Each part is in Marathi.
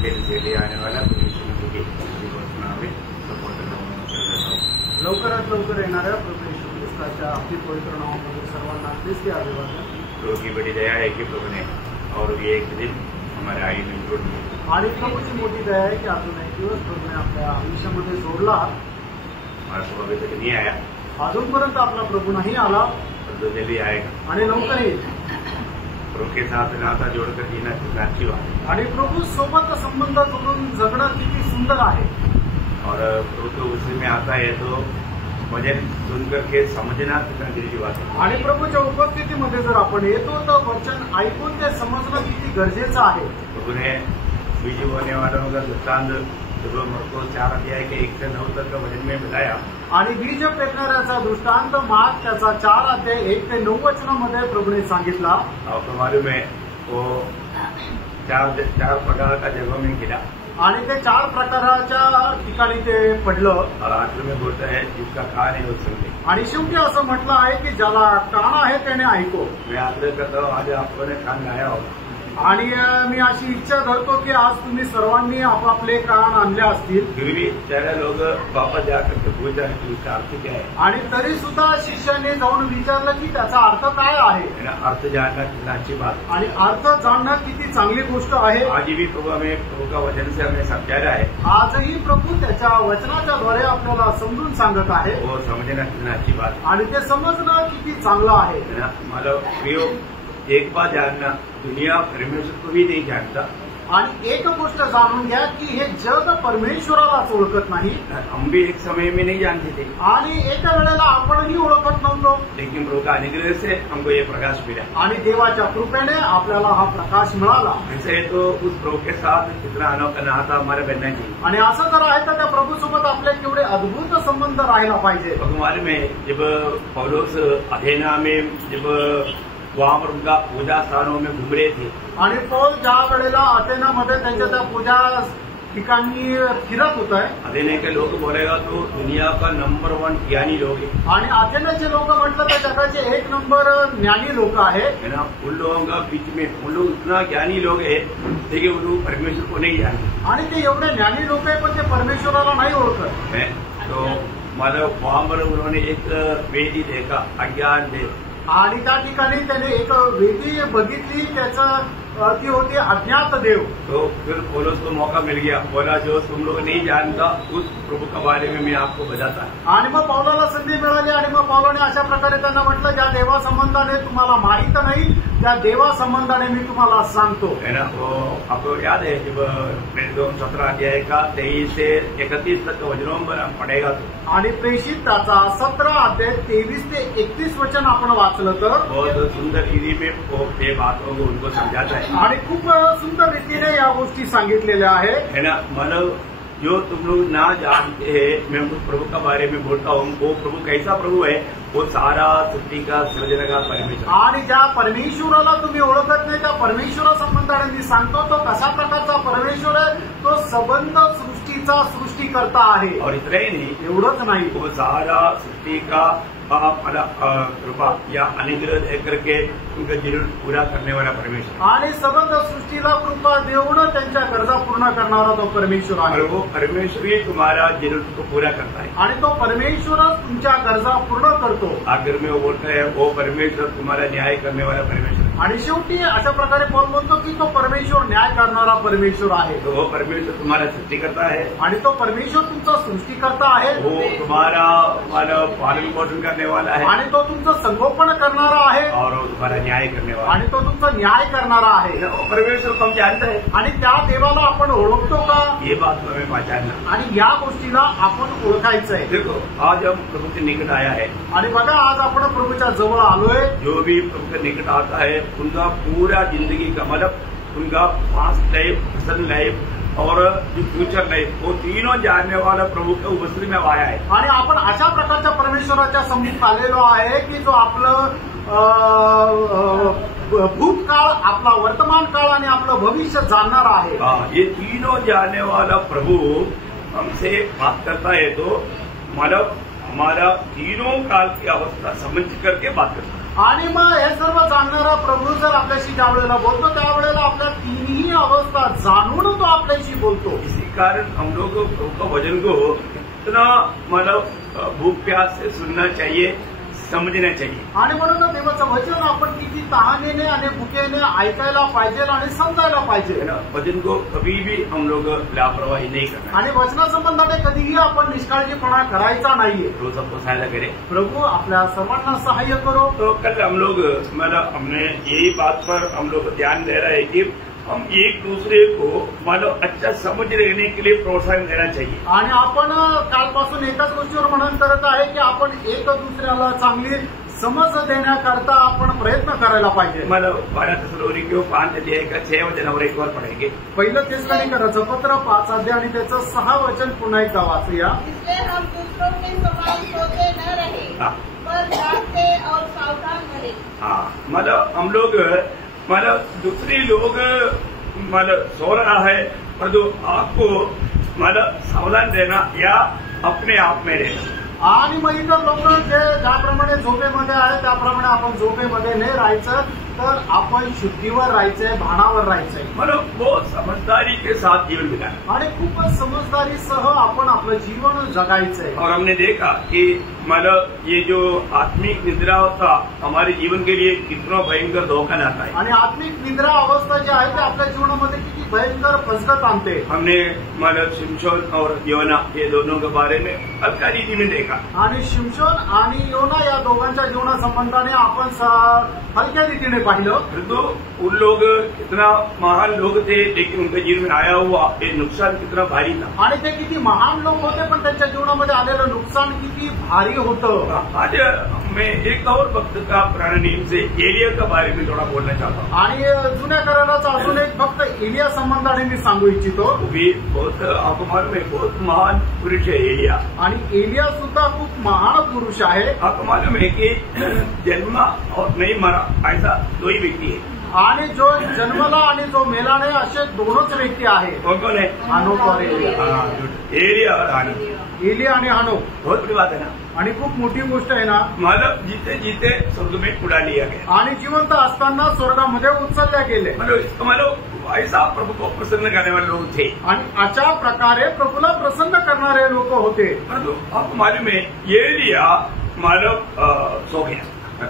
के लिए आने वाला की घोषणा में सपोर्ट लवकरात लवकर येणाऱ्या प्रभू येशू ख्रिस्ताच्या अति पवित्र नावामध्ये सर्वांना ख्रिस्ती अभिवादन। प्रभु की बड़ी दया है कि प्रभु ने और ये एक दिन हमारे आयु में जोड़ दिया आणि प्रभूची मोठी दया आहे की अजून एक दिवस प्रभूने आपल्या आयुष्यामध्ये जोडला। हमारा प्रभु अभी तक नहीं आया, अजूनपर्यंत आपला प्रभू नाही आला, पर तो जल्दी आएगा। आणि लवकर येईल। प्रभु के साथ नाता जोड़कर जीना कितना अच्छी बात है, आणि प्रभू सोबत संबंध जोडून जगणं किती सुंदर आहे। और प्रभु तो उसी में आता है तो वचन सुनकर के समझना कितना दिल की बात है। आणि प्रभूच्या उपस्थितीमध्ये जर आपण येतो तर वचन ऐकून ते समजणं किती गरजेचं आहे। प्रभु ने बीज होने वालों का दृष्टांत जब को 4 अध्याय के 1 से 9 तक का वचन में बताया, आणि बीज पेरणाऱ्याचा दृष्टांत मार्क त्याचा 4 अध्याय 1 ते 9 वचनामध्ये प्रभूने सांगितला। आपको मालूम है वो चार प्रकार का जगहों में गिरा आणि ते 4 प्रकाराच्या ठिकाणी ते पडलं। और आखिर में बोलता है जिसका कान है वो सुने। आणि शेवटी असं म्हटलं आहे की ज्याला कान आहे त्याने ऐको। मैं आग्रह करता हूँ आज आपको ने कान लाया होगा, आणि मी अशी इच्छा धरतो की आज तुम्ही सर्वांनी आपापले कान आणले असतील। फिर भी सारे लोग वापस जाकर के पूछ रहे हैं कि इसका अर्थ क्या है। आणि तरी सुद्धा शिष्याने जाऊन विचारलं की त्याचा अर्थ काय आहे। अर्थ जानना कितना अच्छी बात है, आणि अर्थ जाणणं किती चांगली गोष्ट आहे। आज भी प्रभु का वचन से हमें समझा रहा है, आजही प्रभू त्याच्या वचनाच्या द्वारे आपल्याला समजून सांगत आहे। वो समझना कितना अच्छी बात है, आणि ते समजणं किती चांगलं आहे। मतलब एक बात जानना, दुनिया परमेश्वर को भी नहीं जानता। आणि एक गोष्ट जाणून घ्या की हे जग परमेश्वरालाच ओळखत नाही। हम भी एक समय में नहीं जानते थे, आणि एका वेळेला आपणही ओळखत नव्हतो, लेकिन प्रभु का अनुग्रह से हमको ये प्रकाश मिला। आणि देवाच्या कृपेने आपल्याला हा प्रकाश मिळाला। ऐसे तो उस प्रभु के साथ कितना अनोखा नाता हमारा बनना चाहिए। आणि असं जर आहे तर त्या प्रभूसोबत आपले केवढे अद्भुत संबंध राहायला पाहिजे। हमारे में जब पौलुस अथेना में जब वहां पर उनका पूजा स्थानों में घूम रहे थे, आणि पौल ज्या वेळेला अथेनामध्ये त्यांच्या त्या पूजा ठिकाणी फिरत होत आहे, अथेने के लोग बोलेगा तो दुनिया का नंबर 1 ज्ञानी लोग है। आणि अथेनाचे लोक म्हटलं तर जगाचे 1 नंबर ज्ञानी लोक आहे ना। उन लोगों का बीच में उन लोग इतना ज्ञानी लोग है, लेकिन उन लोग परमेश्वर को नहीं जानते। आणि ते एवढे ज्ञानी लोक आहे पण ते परमेश्वराला नाही ओळखत। तो मतलब वहां पर उन्होंने एक वेदी देखा, अज्ञान देव, आणि त्या ठिकाणी त्याने एक वेदी बघितली, त्याचं ती होती अज्ञात देव। तो फिर पौलुस को मौका मिल गया, बोला जो तुम लोग नहीं जानता उस प्रभु के बारे में मैं आपको बताता है। आणि मग पौलाला संधी मिळाली आणि मग पौलाने अशा प्रकारे त्यांना म्हटलं ज्या देवा संबंधाने तुम्हाला माहित नाही त्या देवा संबंधाने मी तुम्हाला सांगतो। है ना। वो आपको याद है जब 17 अध्याय का 23 से 31 तक वचनों पर पढ़ेगा तो, आणि प्रेषिताचा 17 अध्याय 23 ते 31 वचन आपण वाचलं तर बहुत सुंदर हिंदी में वो ये बातों को उनको समझाता है आणि खूप सुंदर रीतीने या गोष्टी सांगितलेल्या आहे। है ना। मतलब जो तुम लोग ना जानते हैं, मैं उस प्रभु के बारे में बोलता हूँ, वो प्रभु कैसा प्रभु है, वो सारा सृष्टि का सृजन का परमेश्वर। आणि ज्या परमेश्वराला तुम्ही ओळखत नाही त्या परमेश्वरा संबंधाने मी सांगतो तो कशा प्रकारचा परमेश्वर आहे, तो संबंध सृष्टीचा सृष्टिकर्ता आहे। और इतना ही नहीं, एवढंच नाही, वो सारा सृष्टि का कृपा या अनुग्रह दे करके उनका जरूरत पूरा करने वाला परमेश्वर। आणि सबंध सृष्टीला कृपा देऊन त्यांच्या गरजा पूर्ण करणारा तो परमेश्वर आहे। और वो परमेश्वर ही तुम्हारा जरूरत को पूरा करता है, आणि तो परमेश्वरच तुमच्या गरजा पूर्ण करतो। आखिर में वो बोलता है वो परमेश्वर तुम्हारा न्याय करने वाला परमेश्वर। आणि शेवटी अशा प्रकारे पौल म्हणतो की तो परमेश्वर न्याय करणारा परमेश्वर आहे। तो वो परमेश्वर तुम्हारा सृष्टिकर्ता है, आणि तो परमेश्वर तुमचा सृष्टिकर्ता आहे। वो तुम्हारा पालन पोषण करने वाला है, आणि तो तुमचं संगोपन करणारा आहे, और वो तुम्हारा न्याय करने वाला आणि तो तुमचा न्याय करणारा आहे। है। परमेश्वर को हम जानते हैं, आणि त्या देवाला आपण ओळखतो का, ये बात हमें पहचानना। आणि या गोष्टीला आपण ओळखायचं आहे। देखो आज हम प्रभु के निकट आया है, आणि बघा आज आपण प्रभूच्या जवळ आलोय। जो भी प्रभु के निकट आता है उनका पूरा जिंदगी का मतलब उनका पास्ट लाइफ, प्रेजेंट लाइफ और जो फ्यूचर लाइफ, वो तीनों जानने वाला प्रभु के उपस्थिति में आया है। आणि आपण अशा प्रकारच्या परमेश्वराच्या सम्मुख आलेलो आहे की जो आपलं भूतकाळ, आपला वर्तमान काळ आणि आपलं भविष्य जाणणारा आहे। ये तीनों जानने वाला प्रभु हमसे बात करता है तो मतलब हमारा तीनों काल की अवस्था समझ करके बात करता है। आणि मग हे सर्व जाणणारा प्रभू जर आपल्याशी ज्या वेळेला बोलतो त्यावेळेला आपल्या तिन्ही अवस्था जाणून तो आपल्या आपल्याशी बोलतो. इसी कारण हम लोग प्रभु का वचन को इतना मतलब भूख प्यास से सुनना चाहिए, समझना चाहिए. आणि म्हणून देवाचं वचन आपण किती तहानेने आणि भुकेने ऐकायला पाहिजे आणि समजायला पाहिजे. वचन को कभी भी हम लोग लापरवाही नहीं करना. आणि वचनासंबंधाने कधीही आपण निष्काळजीपणा करायचा नाहीये. तो सबको सहायता करे. प्रभु आपल्या सर्वांना सहाय्य करो. तो कल हम लोग मतलब हमने यही बात पर हम लोग ध्यान दे रहे हैं कि हम एक दूसरे को मतलब अच्छा समझ लेने के लिए प्रोत्साहन देना चाहिए. आणि आपण कालपासून एकाच गोष्टीवर म्हणून करत आहे की आपण एक दुसऱ्याला चांगली समज देण्याकरता आपण प्रयत्न करायला पाहिजे. मतलब 12 थेसलोनिकैयों 5:6 वचनावर एक बार पढ़ेंगे. पहिलं तेसलोनिकराचं पत्र 5 अध्याय आणि त्याचं 6 वचन पुन्हा एकदा वाचूया. इसलिए हम दूसरों के समान सोते न रहे, पर जागते और सावधान रहे. हाँ, मतलब हम लोग मतलब दूसरे लोग मतलब सो रहा है पर जो आपको मतलब सावधान रहना या अपने आप में रहना. आणि मग इतर लोक जे ज्याप्रमाणे झोपेमध्ये आहे त्याप्रमाणे आपण झोपेमध्ये नाही राहायचं, तर आपण शुद्धीवर राहायचंय, भानावर राहायचंय. मतलब बहुत समझदारी के साथ जीवन बिताना. आणि खूपच समजदारीसह आपण आपलं जीवन जगायचंय. और हमने देखा कि मतलब ये जो आत्मिक निद्रा होता हमारे जीवन के लिए कितना भयंकर धोखा लाता है. आणि आत्मिक निद्रा अवस्था जी आहे ते आपल्या जीवनामध्ये किती भयंकर फसगत आणते. हमने मतलब शिमशोन और योना ये दोनों के बारे में हल्का रीति में देखा. आणि शिमशोन आणि योना या दोघांच्या जीवनासंबंधाने आपण हलक्या रीतीने पाहिलं. तो उन लोग कितना महान लोग थे, लेकिन उनके जीवन में आया हुआ ये नुकसान कितना भारी था. आणि ते किती महान लोक होते, पण त्यांच्या जीवनामध्ये आलेलं नुकसान किती भारी होतं. आज मैं एक और भक्त का पुराने नियम से एलिया के बारे में थोड़ा बोलना चाहता हूँ. आणि जुन्या कराराचा अजून एक भक्त एलिया संबंधाने मी सांगू इच्छितो. वो भी बहुत आपको मालूम है बहुत महान पुरुष है एलिया. आणि एलिया सुद्धा खूप महान पुरुष आहे. आपको मालूम है कि जन्मा और नहीं मरा ऐसा दो ही व्यक्ति है. आणि जो जन्मला आणि जो मेला नाही असे दोनच व्यक्ती आहे. कौन कौन है? हानोक और एलिया. एलिया और हानोक. एलिया आणि हानोक बहुत बड़ी बात है ना. आणि खूप मोठी गोष्ट आहे ना. मतलब जीते जीते स्वर्ग में उड़ा लिया गया. आणि जिवंत असताना स्वर्गामध्ये उचलल्या गेले. मतलब ऐसा प्रभु को प्रसन्न करने वाले लोग थे. आणि अशा प्रकारे प्रभूला प्रसन्न करणारे लोक होते. आपको मालूम है एलिया मतलब सो गया.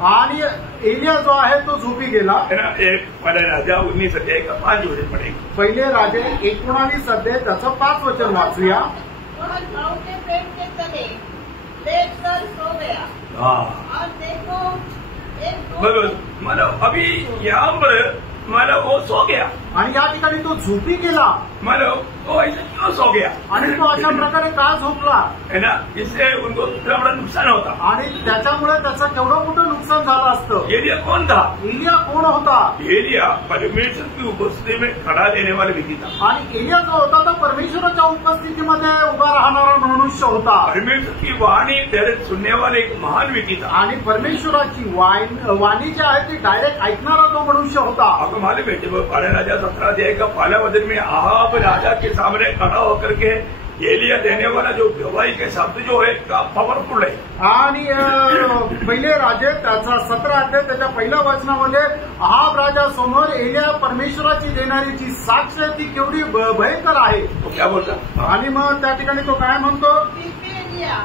आणि एलिया जो आहे तो झोपी गेला. एक पहला राजा 19 अध्याय का 5 वचन पढ़ेंगे. पहिले राजे 19 अध्याय त्याचं 5 वचन वाचूया. वह झाऊ के पेड़ के तले लेटकर सो गया. और देखो एक मतलब अभी यहाँ पर मतलब वो सो गया. आणि या ठिकाणी तो झोपी गेला. मतलब वो ऐसा क्यों सो गया? आणि तो अशा प्रकारे का झोपला है ना. इससे उनको इतना बड़ा नुकसान होता. आणि त्याच्यामुळे त्याचं केवढं मोठं नुकसान झालं असतं. एलिया कौन था? एलिया कोण होता? एलिया परमेश्वर की उपस्थिति में खड़ा देने वाला व्यक्ती था. आणि एलिया जो होता तो परमेश्वराच्या उपस्थितीमध्ये उभा राहणारा मनुष्य होता. परमेश्वर की वाणी डायरेक्ट सुनने वाला एक महान व्यक्ती था. आणि परमेश्वराची वाणी जी आहे ती डायरेक्ट ऐकणारा तो मनुष्य होता. आपको मालूम है जब पहला राजा 17 अध्याय का पहला वचन में आहाब राजा के सामने खड़ा होकर के एलिया देने वाला जो गवाही के शब्द जो है पावरफुल है. आणि पहिले राजे त्याचा 17 अध्याय त्याच्या पहिल्या वचनामध्ये आहाब राजा समोर एलिया परमेश्वराची देणारी जी साक्ष आहे ती केवढी भयंकर आहे. तो क्या बोलता. आणि मग त्या ठिकाणी तो काय म्हणतो. एलिया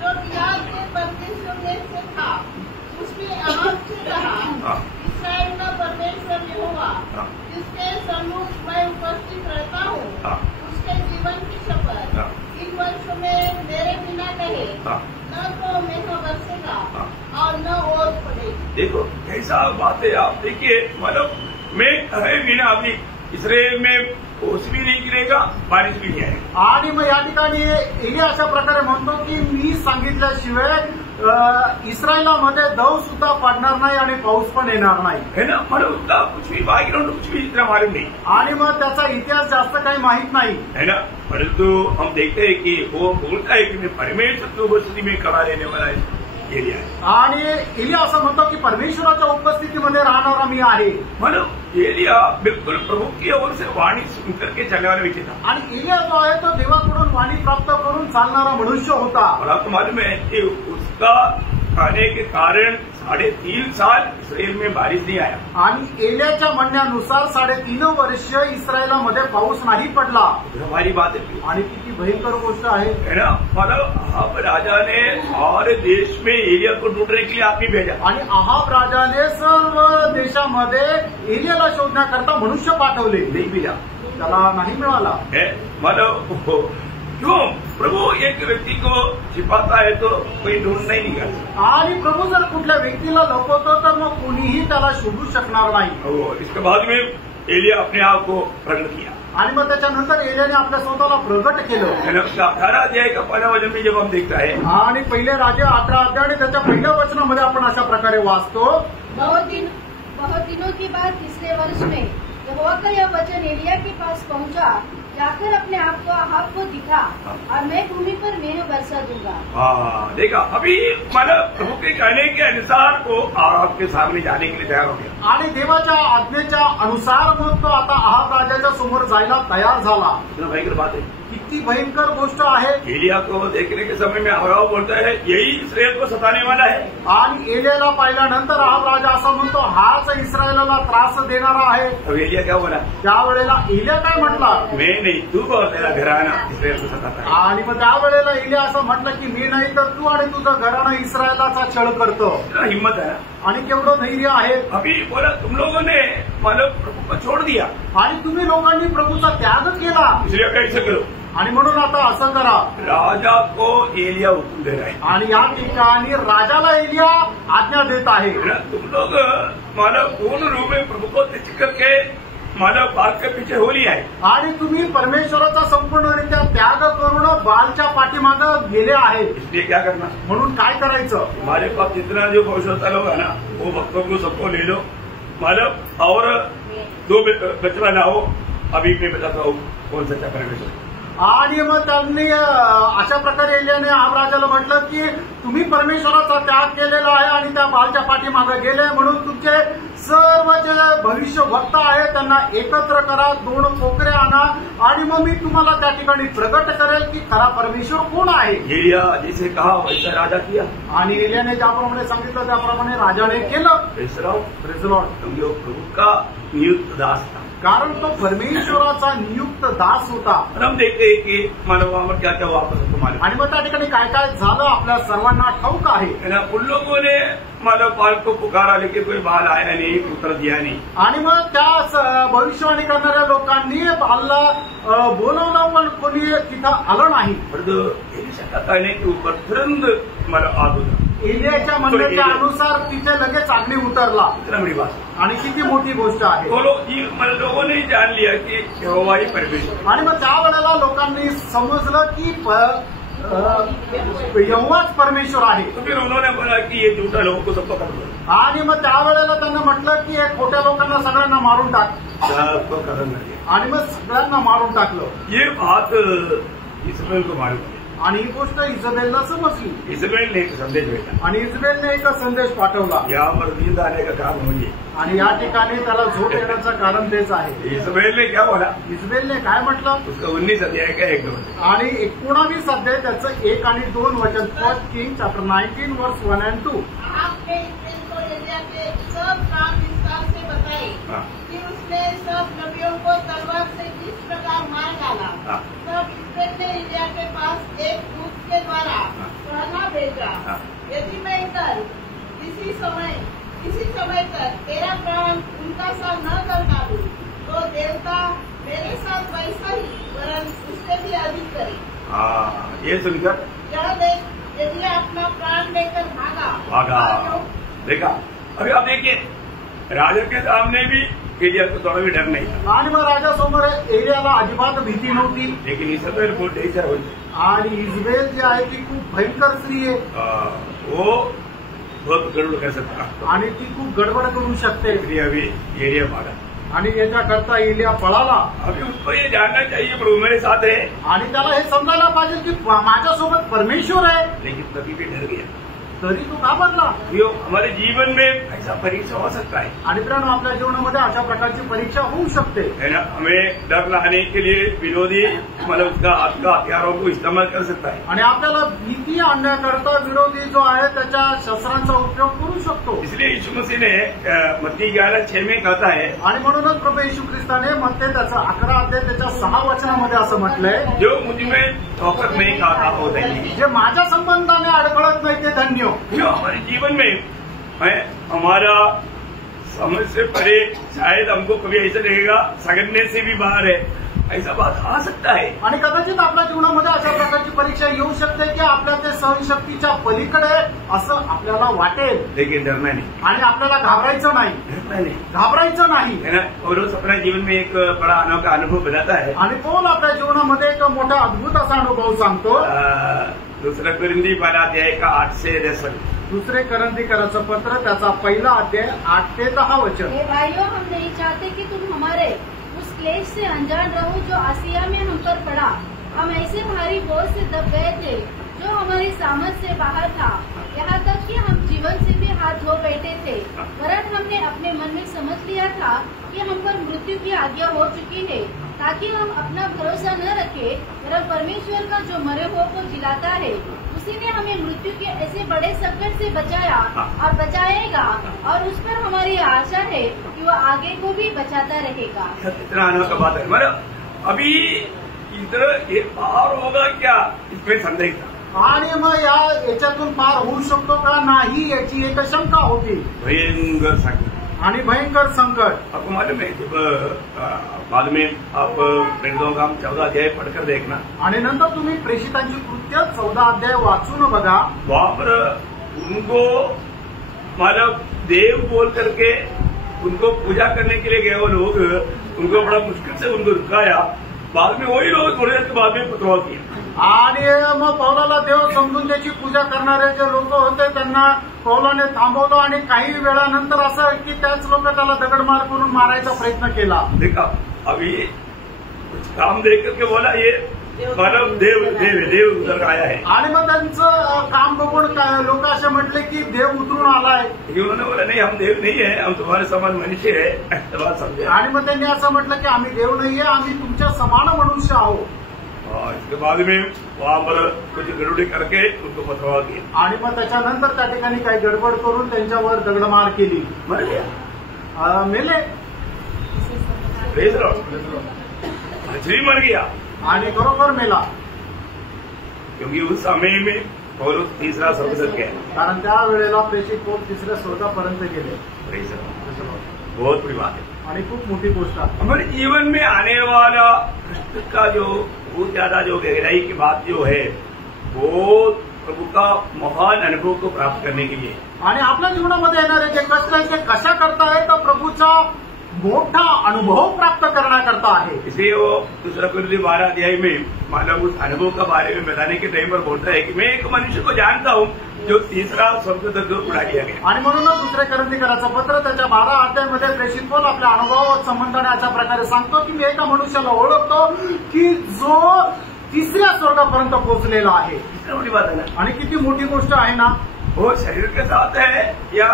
जो गिलाद के परमेश्वर में से था उसकी आवाज से कहा इस्राएल का परमेश्वर यहोवा जिसके सम्मुख मैं उपस्थित रहता हूँ उसके जीवन की शपथ इन वर्षों में मेरे बिना कहे न तो मेघ बरसेगा और न ओस पड़ेगी. देखो कैसा बात है. आप देखिए मतलब मैं कहे बिना अभी इसराइल में ओस भी नहीं गिरेगा बारिश भी नहीं आएगा. आणि मग या ठिकाणी एलिया अशा प्रकारे म्हणतो की मी सांगितल्याशिवाय इस्रायलामध्ये दव सुद्धा पडणार नाही आणि पाऊस पण येणार नाही. है ना. मतलब उसका कुछ भी बैकग्राउंड कुछ भी इतना मालूम नहीं. आणि मग त्याचा इतिहास जास्त काही माहित नाही. है ना. परंतु हम देखते हैं कि वो बोलता है कि मैं परमेश्वर की उपस्थिति में खड़ा रहने वाला है एलिया. आणि एलिया असं म्हणतो की परमेश्वराच्या उपस्थितीमध्ये राहणारा मी आहे. मतलब एलिया बिल्कुल प्रभु की ओर से वाणी सुनकर के चलने वाला व्यक्ती था. आणि एलिया जो आहे तो देवाकडून वाणी प्राप्त करून चालणारा मनुष्य होता. और आपको मालूम है कि उसका आने के कारण 3.5 साल इस्रायल में बारिश नहीं आया. आणि एलियाच्या म्हणण्यानुसार 3.5 वर्ष इस्रायलामध्ये पाऊस नाही पडला. हमारी बात है. आणि किती भयंकर गोष्ट आहे ना. मतलब अहाब राजा ने सारे देश में एलिया को ढूंढने के लिए आदमी भेजा. आणि अहाब राजाने सर्व देशामध्ये एलियाला शोधण्याकरता मनुष्य पाठवले. नहीं मिला. त्याला नाही मिळाला. मतलब क्यों प्रभु एक व्यक्ति को छिपाता है तो कोई ढूंढ नहीं निकालता. आणि प्रभू जर कुठल्या व्यक्तीला लपवतो तर मग कोणीही त्याला शोधू शकणार नाही. इसके बाद में एलिया अपने आप को प्रकट किया. आणि मग त्याच्यानंतर एलियाने आपल्या स्वतःला प्रगट केलं. 18 अध्याय का पहला वचन में जब हम देखता है. आणि पहिले राजा 18 अध्याय आणि त्याच्या पहिल्या वचनामध्ये आपण अशा प्रकारे वाचतो. बहुत दिनों के बाद तीसरे वर्ष में यहोवा का यह वचन एलिया के पास पहुंचा, जाकर अपने आप को अहाब को दिखा और मैं भूमि पर मेह बरसा दूंगा. देखा अभी मतलब प्रभु के कहने के अनुसार को अहाब के सामने जाने के लिए तैयार हो गया. आणि देवाच्या आज्ञेच्या अनुसार मग तो आता अहाब राजाच्या समोर जायला तयार झाला. भयंकर बात है. किती भयंकर गोष्ट आहे. एलिया को देखने के समय में अहाब बोलता है यही इस्रायल को सताने वाला है. आणि एलियाला पाहिल्यानंतर अहाब राजा असं म्हणतो हाच इस्रायलला त्रास देणारा आहे. अब एलिया क्या बोला. त्यावेळेला एलिया काय म्हटला. मैं नहीं तू और तेरा घराना इस्रायल को सताता है. आणि मग त्यावेळेला एलिया असं म्हटलं की मी नाही तर तू आणि तुझं घराणं इस्रायलाचा छळ करतो. हिम्मत है. आणि केवढं धैर्य आहे. अभी बोला तुम लोगों ने मतलब प्रभु को छोड़ दिया आणि तुम्ही लोकांनी प्रभूचा त्याग केला. इसलिए कैसे करो. आणि म्हणून आता असं करा. राजा को एलिया हुक्म दे रहा है. आणि या ठिकाणी राजाला एलिया आज्ञा देत आहे. तुम लोग मतलब पूर्ण रूप में प्रभु को त्याग करके मतलब बाल के पीछे हो लिया है. आणि तुम्ही परमेश्वराचा संपूर्णरित्या त्याग करून बालच्या पाठीमागं गेले आहे. इसलिए क्या करना. म्हणून काय करायचं. हमारे पास जितना जो भविष्यता लोग है ना वो भक्तों को सबको ले लो. मतलब और 2 बचवा लाओ. अभी मैं बताता हूँ कौन सच्चा परमेश्वर. आणि मग त्यांनी अशा प्रकारे एलियाने अहाब राजाला म्हटलं की तुम्ही परमेश्वराचा त्याग केलेला आहे आणि त्या बालच्या पाठीमागे गेले म्हणून तुमचे सर्व जे भविष्य वक्ता आहे त्यांना एकत्र करा. 2 कोकरे आणा आणि मग मी तुम्हाला त्या ठिकाणी प्रगट करेल की खरा परमेश्वर कोण आहे. एलिया जिसे कहा वैसा राजा किया. आणि एलियाने ज्याप्रमाणे सांगितलं त्याप्रमाणे राजाने केलं. Praise Lord. प्रभु का नियुक्त दास था. कारण तो परमेश्वराचा नियुक्त दास होता. हम देखते हैं कि मानव क्या क्या वापस तुम्हाला. आणि मग त्या ठिकाणी काय काय झालं आपल्या सर्वांना ठाऊक आहे. उन लोगों ने मानव बाल को पुकारा लेकिन कोई बाल आया नहीं उत्तर दिया नहीं. आणि मग त्या भविष्यवाणी करणाऱ्या लोकांनी बालला बोलवलं पण कोणी तिथं आलं नाही. कहने के ऊपर तुरंत मला आग होता. एलियाच्या म्हणण्याच्या अनुसार तिथे लगेच अग्नी उतरला. आणि किती मोठी गोष्ट आहे. लोगों ने जान लिया की यहोवा ही परमेश्वर. आणि मग त्यावेळेला लोकांनी समजलं की यहोवाच परमेश्वर आहे. तो फिर उन्होंने बोला की ये झूठा लोगों को सबको कर दो. आणि मग त्यावेळेला त्यांना म्हटलं की हे खोट्या लोकांना सगळ्यांना मारून टाक. सबको खत्म कर दिया. आणि मग सगळ्यांना मारून टाकलं. ये बात इस्रायल को मालूम है. आणि ही गोष्ट इजबेलला समजली. इजबेलने एक संदेश भेटा. आणि इजबेलने एक संदेश पाठवला. यावर नींद आने का कारण म्हणजे. आणि या ठिकाणी त्याला झोप येण्याचं कारण तेच आहे. इजबेलने क्या बोला. इजबेलने काय म्हटलं. उसका 19 अध्याय का 1-2 आणि 19 अध्याय त्याचं 1 आणि 2 वचन. 1 Kings chapter 19 verse 1 and 2. आपने इस्राएल को एलिया के सब काम विस्तार से बताए कि उसने सब नबियों को तलवार से किस प्रकार मार डाला. तब इस्राएल ने एलिया के पास एक दूत के द्वारा कहना भेजा, यदि मैं इधर किसी समय तक तेरा प्राण उनका सा न कर डालूं तो देवता मेरे साथ वैसा ही वरन उससे भी अधिक करे. ये सुनकर यह देख यदि अपना प्राण लेकर भागा. देखा अभी आप देखिए राजा के सामने भी एलिया को थोड़ा भी डर नहीं था. आणि मग राजासमोर एलियाला अजिबात भीती नव्हती. लेकिन इस्रायल बहुत डेंजर होती. आणि इस्रायल जी आहे ती खूप भयंकर स्त्री आहे. वो बहुत गडबड कर सकता. आणि ती खूप गडबड करू शकते. अभी एलिया भागा. आणि याच्याकरता एलिया पळाला. अभी उसको ये जानना चाहिए प्रभु मेरे साथ है. आणि त्याला हे समजायला पाहिजे की माझ्यासोबत परमेश्वर आहे. लेकिन तभी भी डर गया. तरी तो घाबरला. हमारे जीवन में ऐसा परीक्षा हो सकता है. आणि मित्रांनो, आपल्या जीवनामध्ये अशा प्रकारची परीक्षा होऊ शकते. है ना. हमें डर लाने के लिए विरोधी मतलब उसका आपका हथियारों को इस्तेमाल कर सकता है. आणि आपल्याला भीती आणण्याकरता विरोधी जो आहे त्याच्या शस्त्रांचा उपयोग करू शकतो. इसलिए यीशु मसीह ने मत्ती 11:6 में कहता है, आणि म्हणूनच प्रभू येशू ख्रिस्ताने मत्ती त्याचा 11 अध्याय त्याच्या 6 वचनामध्ये असं म्हटलंय, जो मुझ में धोखा नहीं खाता हो धन्य. जे माझ्या संबंधाने अडखळत नाही ते धन्य. जो हमारे जीवन में हमारा समझ से परे शायद हमको कभी ऐसा लगेगा सगड़ने से भी बाहर है, ऐसा बात आ सकता है. आणि कदाचित आपल्या जीवनामध्ये अशा प्रकारची परीक्षा येऊ शकते की आपल्या ते सहनशक्तीच्या पलीकडे असं आपल्याला वाटेल. लेकिन डरना नहीं. आणि आपल्याला घाबरायचं नाही. घाबरायचं नाही. है ना. पौलुस अपना जीवन में एक बड़ा अनोखा अनुभव बताता है. आणि पौल आपल्या जीवनामध्ये एक मोठा अद्भुत असा अनुभव सांगतो. दूसरा कुरिन्थी 12 अध्याय का 8 से 10. दुसरे करंथीकराचं पत्र त्याचा 1 अध्याय 8 ते 10 वचन. हे भाइयों, हम नहीं चाहते कि तुम हमारे उस क्लेश से अनजान रहो जो आसिया में हम पर पड़ा. हम ऐसे भारी बोझ से दब गए थे जो हमारी सामर्थ से बाहर था, यहाँ तक कि हम जीवन से भी हाथ धो बैठे थे. वरन हमने अपने मन में समझ लिया था कि हम पर मृत्यु की आज्ञा हो चुकी है, ताकि हम अपना भरोसा न रखें, वरन परमेश्वर का जो मरे हुए को जिलाता है, उसी ने हमें मृत्यु के ऐसे बड़े संकट से बचाया और बचाएगा, और उस पर हमारी आशा है कि वो आगे को भी बचाता रहेगा. इतना अनोखा बात है. मतलब अभी इधर ये पार होगा क्या, इसमें संदेह था. आणि मग याच्यातून पार होऊ शकतो का नाही याची एक शंका होती. भयंकर संकट आणि भयंकर संकट. आपको मालूम है जब बाद में आप प्रेरितों का 14 अध्याय पढ़कर देखना. आणि नंतर तुम्ही प्रेषितांची कृत्य 14 अध्याय वाचून बघा. वहां पर उनको मतलब देव बोल करके उनको पूजा करने के लिए गए वो लोग, उनको बड़ा मुश्किल से उनको रुकाया. बाद में वही लोग थोड़ी देर के बाद में पथराव किया. आणि मग पौलाला देव समजून त्याची पूजा करणारे जे लोक होते त्यांना पौलाने थांबवलं आणि काही वेळानंतर असं की त्याच लोक त्याला दगडमार करून मारायचा प्रयत्न केला. देखा अभी कुछ काम देख करके बोला ये मतलब देव उतर आया है. आणि मग त्यांचं काम बघून लोक असे म्हटले की देव उतरून आलाय. उन्होंने बोला नहीं हम देव नहीं है, हम तुम्हारे समान मनुष्य है. बात समझे. आणि मग त्यांनी असं म्हटलं की आम्ही देव नाहीये, आम्ही तुमच्या समान मनुष्य आहोत. इसके बाद में वहां पर कुछ गड़बड़ी करके उनको पथराव किया. आणि मग त्याच्यानंतर त्या ठिकाणी काही गडबड करून त्यांच्यावर दगडमार केली. मर गया. मेले. मछली मर गया. आणि खरोखर मेला. क्योंकि उस समय में पौलुस तीसरा स्वर्ग तक गया. कारण त्यावेळेला प्रेषित पौल 3ऱ्या स्वर्गापर्यंत गेले. बहुत बड़ी बात है आणि खूप मोठी गोष्ट आहे. हमारे जीवन में आने वाला कष्ट का जो बहुत ज्यादा जो गहराई की बात जो है वो प्रभु का महान अनुभव को प्राप्त करने के लिए. आणि आपल्या जीवनामध्ये येणारे जे कष्ट आहे ते कशा करता आहे तर प्रभूचा मोठा अनुभव प्राप्त करण्याकरता आहे. इसलिए वो दूसरा कुरिन्थी 12 अध्याय में मानव उस अनुभव का बारे में बताने के टाइम पर बोलता है कि मैं एक मनुष्य को जानता हूँ जो तीसरा स्वर्ग तक उड़ा दिया गया. आणि म्हणूनच दुसरे करंथीकराचं पत्र त्याच्या 12 अध्यायामध्ये प्रेषित पौल आपल्या अनुभव संबंधाने अशा प्रकारे सांगतो की मी एका मनुष्याला ओळखतो की जो 3ऱ्या स्वर्गापर्यंत पोहोचलेला आहे. किती मोठी बात आहे ना. आणि किती मोठी गोष्ट आहे ना. वो शरीर के साथ है या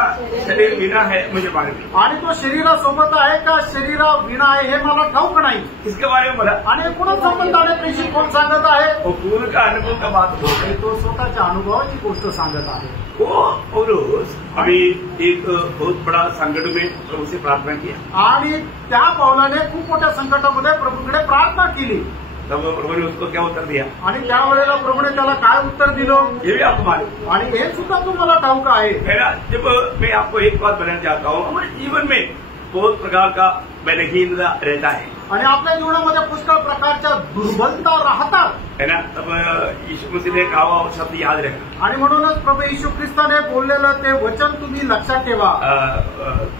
शरीर बिना है मुझे मालूम नहीं. आणि तो शरीरासोबत आहे का शरीरा विना आहे हे मला ठाऊक नाही. इसके बारे में बोला. आणि कोणा संबंधाने प्रेषित पौल सांगत आहे. वो पूर्ण का अनुभव का बात होती है. तो स्वतःच्या अनुभवाची गोष्ट सांगत आहे. वो पौलुस अभी एक बहुत बड़ा संकट में प्रभु से प्रार्थना किया. आणि त्या पौलाने खूप मोठ्या संकटामध्ये प्रभूकडे प्रार्थना केली. तब प्रभु ने उसको क्या उत्तर दिया. आणि त्यावेळेला प्रभूने त्याला काय उत्तर दिलं ये भी आपको मालूम. आणि हे सुद्धा तुम्हाला ठाऊक आहे. जब मैं आपको एक बात बताना चाहता हूँ, हमारे जीवन में बहुत प्रकार का बलहीनता रहता है. आणि आपल्या जीवनामध्ये पुष्कळ प्रकारच्या दुर्बलता राहतात. है ना. तब यीशु मसीह ने कहा हुआ शब्द याद रखना. आणि म्हणूनच प्रभू येशू ख्रिस्ताने बोललेलं ते वचन तुम्ही लक्षात ठेवा.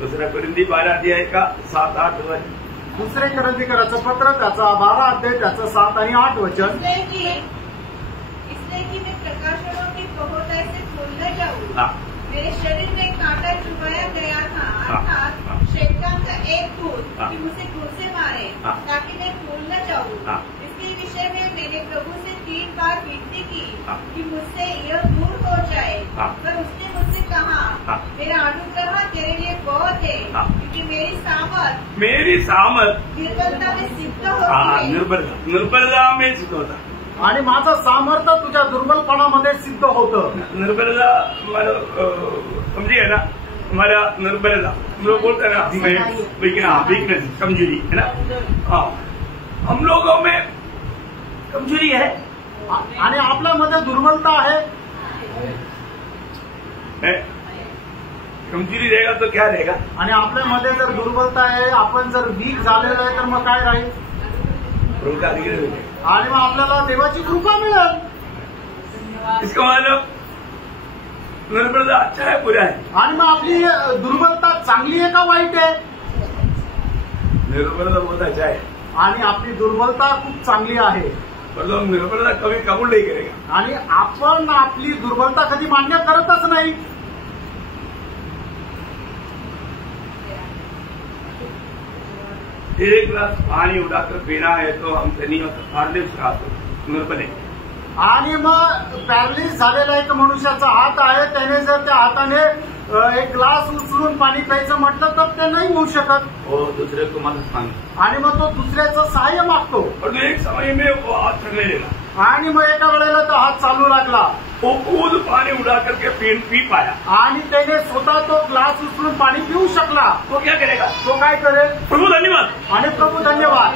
दूसरा कुरिन्थी 12 अध्याय का 7-8 वचन. दुसरे करंथीकराचं पत्र त्याचा 12 अध्याय त्याचं 7 आणि 8 वचन. इसलिए कि मैं प्रकाशनों की बहुतायत से खोल न जाऊं. मेरे शरीर में कांटा चुभाया गया था, अर्थात शैतान का एक दूत कि मुझे क्रूस से मारे, ताकि मैं खोल न जाऊं. इसके विषय में मैंने प्रभु से 3 बार विनती की कि मुझसे यह दूर हो जाए। पर उसने मुझसे कहा, मेरा अनुग्रह तेरे लिए बहुत है, क्योंकि मेरी सामर्थ निर्बलता में सिद्ध होती है। निर्बलता में सिद्ध होता आणि माझं सामर्थ्य तुझ्या दुर्बलपणामध्ये सिद्ध होतं। निर्बलता समझिए ना, हमारा निर्बलता हम लोग बोलते हैं ना, वीकनेस, कमजोरी है ना। हाँ, हम लोगों में कमजोरी है आणि आपल्यामध्ये दुर्बलता आहे। कमजोरी रहेगा तो क्या रहेगा? आणि आपल्यामध्ये जर दुर्बलता आहे, आपण जर वीक झालेलं आहे, तर मग काय राहील? आणि मग आपल्याला देवाची कृपा मिळेल। इसका मतलब निर्बलता अच्छा है बुरा है? आणि मग आपली दुर्बलता चांगली आहे का वाईट आहे? निर्बलता बहुत अच्छा है आणि आपली दुर्बलता खूप चांगली आहे। मतलब निर्बलता कभी कबूल नहीं करेगा आणि आपण आपली दुर्बलता कधी मान्य करतच नाही। एक गिलास पानी उठाकर पीना है तो हमसे नहीं होता, निर्बल है। आणि मग पॅरालिस झालेला एक मनुष्याचा हात आहे, त्याने जर त्या हाताने एक ग्लास उचलून पाणी प्यायचं म्हटलं तर ते नाही होऊ शकत। वो दूसरे को मदद मांगे आणि मग तो दुसऱ्याचं सहाय्य मागतो। और एक समय में वो हाथ चलने लगा आणि मग एका वेळेला तो हात चालू लागला। वो खुद पानी उठा करके पी पाया आणि त्याने स्वतः तो ग्लास उचलून पाणी पिऊ शकला। तो क्या करेगा? तो काय करेल? प्रभु धन्यवाद, आणि प्रभू धन्यवाद,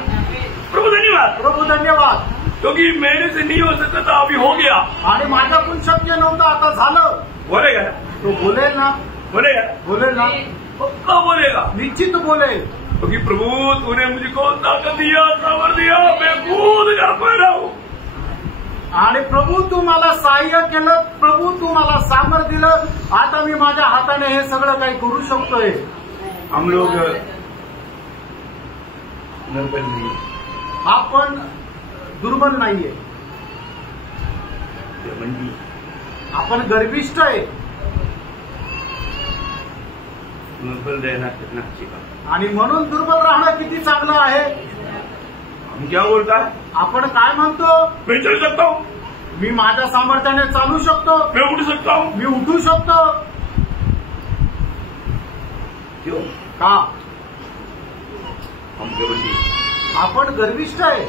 प्रभु धन्यवाद, प्रभू धन्यवाद, क्योंकि मेरे से नहीं हो सकता था, अभी हो गया। आणि माझ्याकडून शक्य नव्हतं, आता झालं। बोलेगा? तो बोलेल ना, बोलेगा, बोलेल ना, पक्का बोलेगा, निश्चित बोलेल। क्योंकि प्रभु तूने मुझको ताकत दिया, सामर्थ दिया, मैं खुद कर पा रहा हूँ। आणि प्रभू तू मला सहाय्य केलं, प्रभू तू मला सामर्थ्य दिलं, आता मी माझ्या हाताने हे सगळं काही करू शकतोय। हम लोग निर्बल नहीं, आपण दुर्बल नाहीये, आपण गर्विष्ठ आहे। निर्बल रहना कितना अच्छी बात, आणि म्हणून दुर्बल राहणं किती चांगलं आहे। हम क्या बोलता है? आपण काय म्हणतो? मैं चल सकता हूँ, मी माझ्या सामर्थ्याने चालू शकतो, मैं उठ सकता हूँ, मी उठू शकतो। क्यों? का? हम गर्विष्ठ, आपण गर्विष्ठ आहे।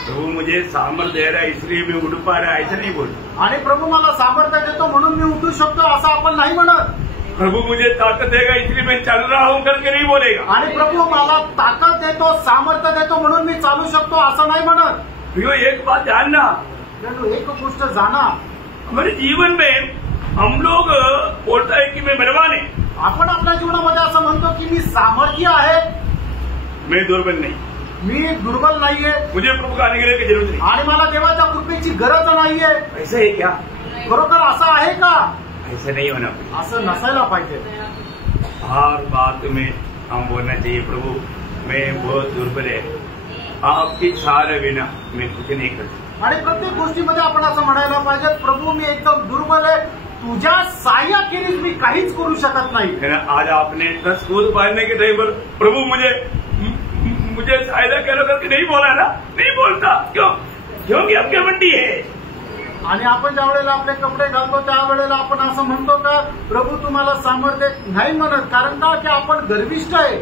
प्रभु मुझे सामर्थ्य दे रहा है इसलिए मैं उठ पा रहा है, ऐसा नहीं बोलता। आणि प्रभू मला सामर्थ्य देतो म्हणून मी उठू शकतो असं आपण नाही म्हणत। प्रभु मुझे ताकत देगा इसलिए मैं चल रहा हूँ करके नहीं बोलेगा। आणि प्रभू मला ताकद देतो, सामर्थ्य देतो म्हणून मी चालू शकतो असं नाही म्हणत। भैया एक बात जानना, एक गोष्ट जाना, हमारे जीवन में हम लोग बोलता है कि मैं बलवान है, आपण आपल्या जीवनामध्ये असं म्हणतो की मी सामर्थ्य आहे, मैं दुर्बल नहीं, मी दुर्बल नाहीये, मुझे प्रभु का अनुग्रह की जरूरत नहीं, आणि मला देवाच्या कृपेची गरज नाहीये। ऐसा है क्या? खरोखर असं आहे का? ऐसा नहीं होना चाहिए, असं नसायला पाहिजे। हर बात में हम बोलना चाहिए प्रभु मैं बहुत दुर्बल है, आपकी सहारे बिना मैं कुछ नहीं कर सकता। आणि प्रत्येक गोष्टीमध्ये आपण असं म्हणायला पाहिजे, प्रभू मी एकदम दुर्बल आहे, तुझ्या सहाय्याखेरीज मी काहीच करू शकत नाही। आज आपने 10 कूद पालने के टाइम पर प्रभु मुझे सहायता करो करके नहीं बोला ना, नहीं बोलता। क्यों? क्योंकि आपकी मंडी है। आणि आपण ज्या वेळेला आपले कपडे घालतो त्यावेळेला आपण असं म्हणतो का प्रभू तुम्हाला सामर्थ्य नाही म्हणत, कारण का की आपण गर्विष्ठ आहे।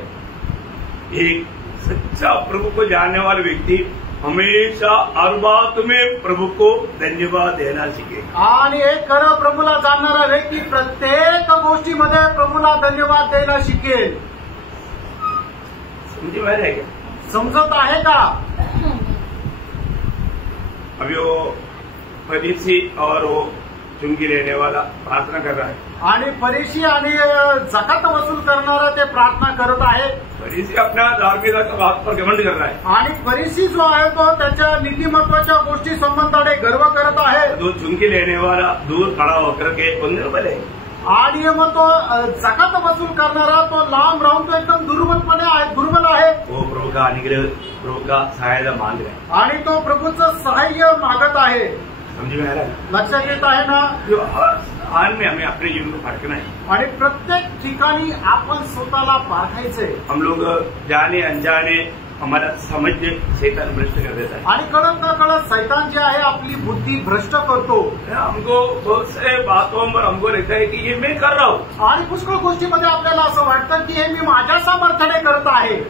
एक सच्चा प्रभु को जानने वाला व्यक्ति हमेशा हर बात में प्रभु को धन्यवाद देना सीखे। आणि एक खरं प्रभूला जाणणारा व्यक्ती प्रत्येक गोष्टीमध्ये प्रभूला धन्यवाद द्यायला शिकेल। समझ में आ रहा है क्या? समजत आहे का? अभी वो फरीसी और वो चुंगी लेने वाला प्रार्थना कर रहा है, आणि फरीसी आणि जकात वसूल करणारा ते प्रार्थना करत आहे। फरीसी अपना धार्मिकता का बात पर घमंड कर रहा है, आणि फरीसी जो आहे तो त्याच्या नीतिमत्वाच्या गोष्टी संबंधाने गर्व करत आहे। जो चुंगी लेने वाला दूर खड़ा होकर के निर्बल है, आणि मग तो जकात वसूल करणारा तो लांब राहून तो एकदम दुर्बल आहे। वो प्रभु का अनुग्रह, प्रभु का सहायता मांग रहा है, आणि तो प्रभूचं सहाय्य मागत आहे। समझ में आ रहा है? लक्षात येत आहे ना? जो हर स्थान में हमें अपने जीवन को परखना है, आणि प्रत्येक ठिकाणी आपण स्वतःला पारखायचंय। हम लोग जाने अनजाने हमारा समझ शैतान भ्रष्ट कर देता है आणि कळत न कळत सैतान जे आहे आपली बुद्धी भ्रष्ट करतो. हमको बहुत से बातों पर हमको रहता है कि ये मैं कर रहा हूँ आणि पुष्कळ गोष्टीमध्ये आपल्याला असं वाटतं की हे मी माझ्या सामर्थ्याने करत आहे.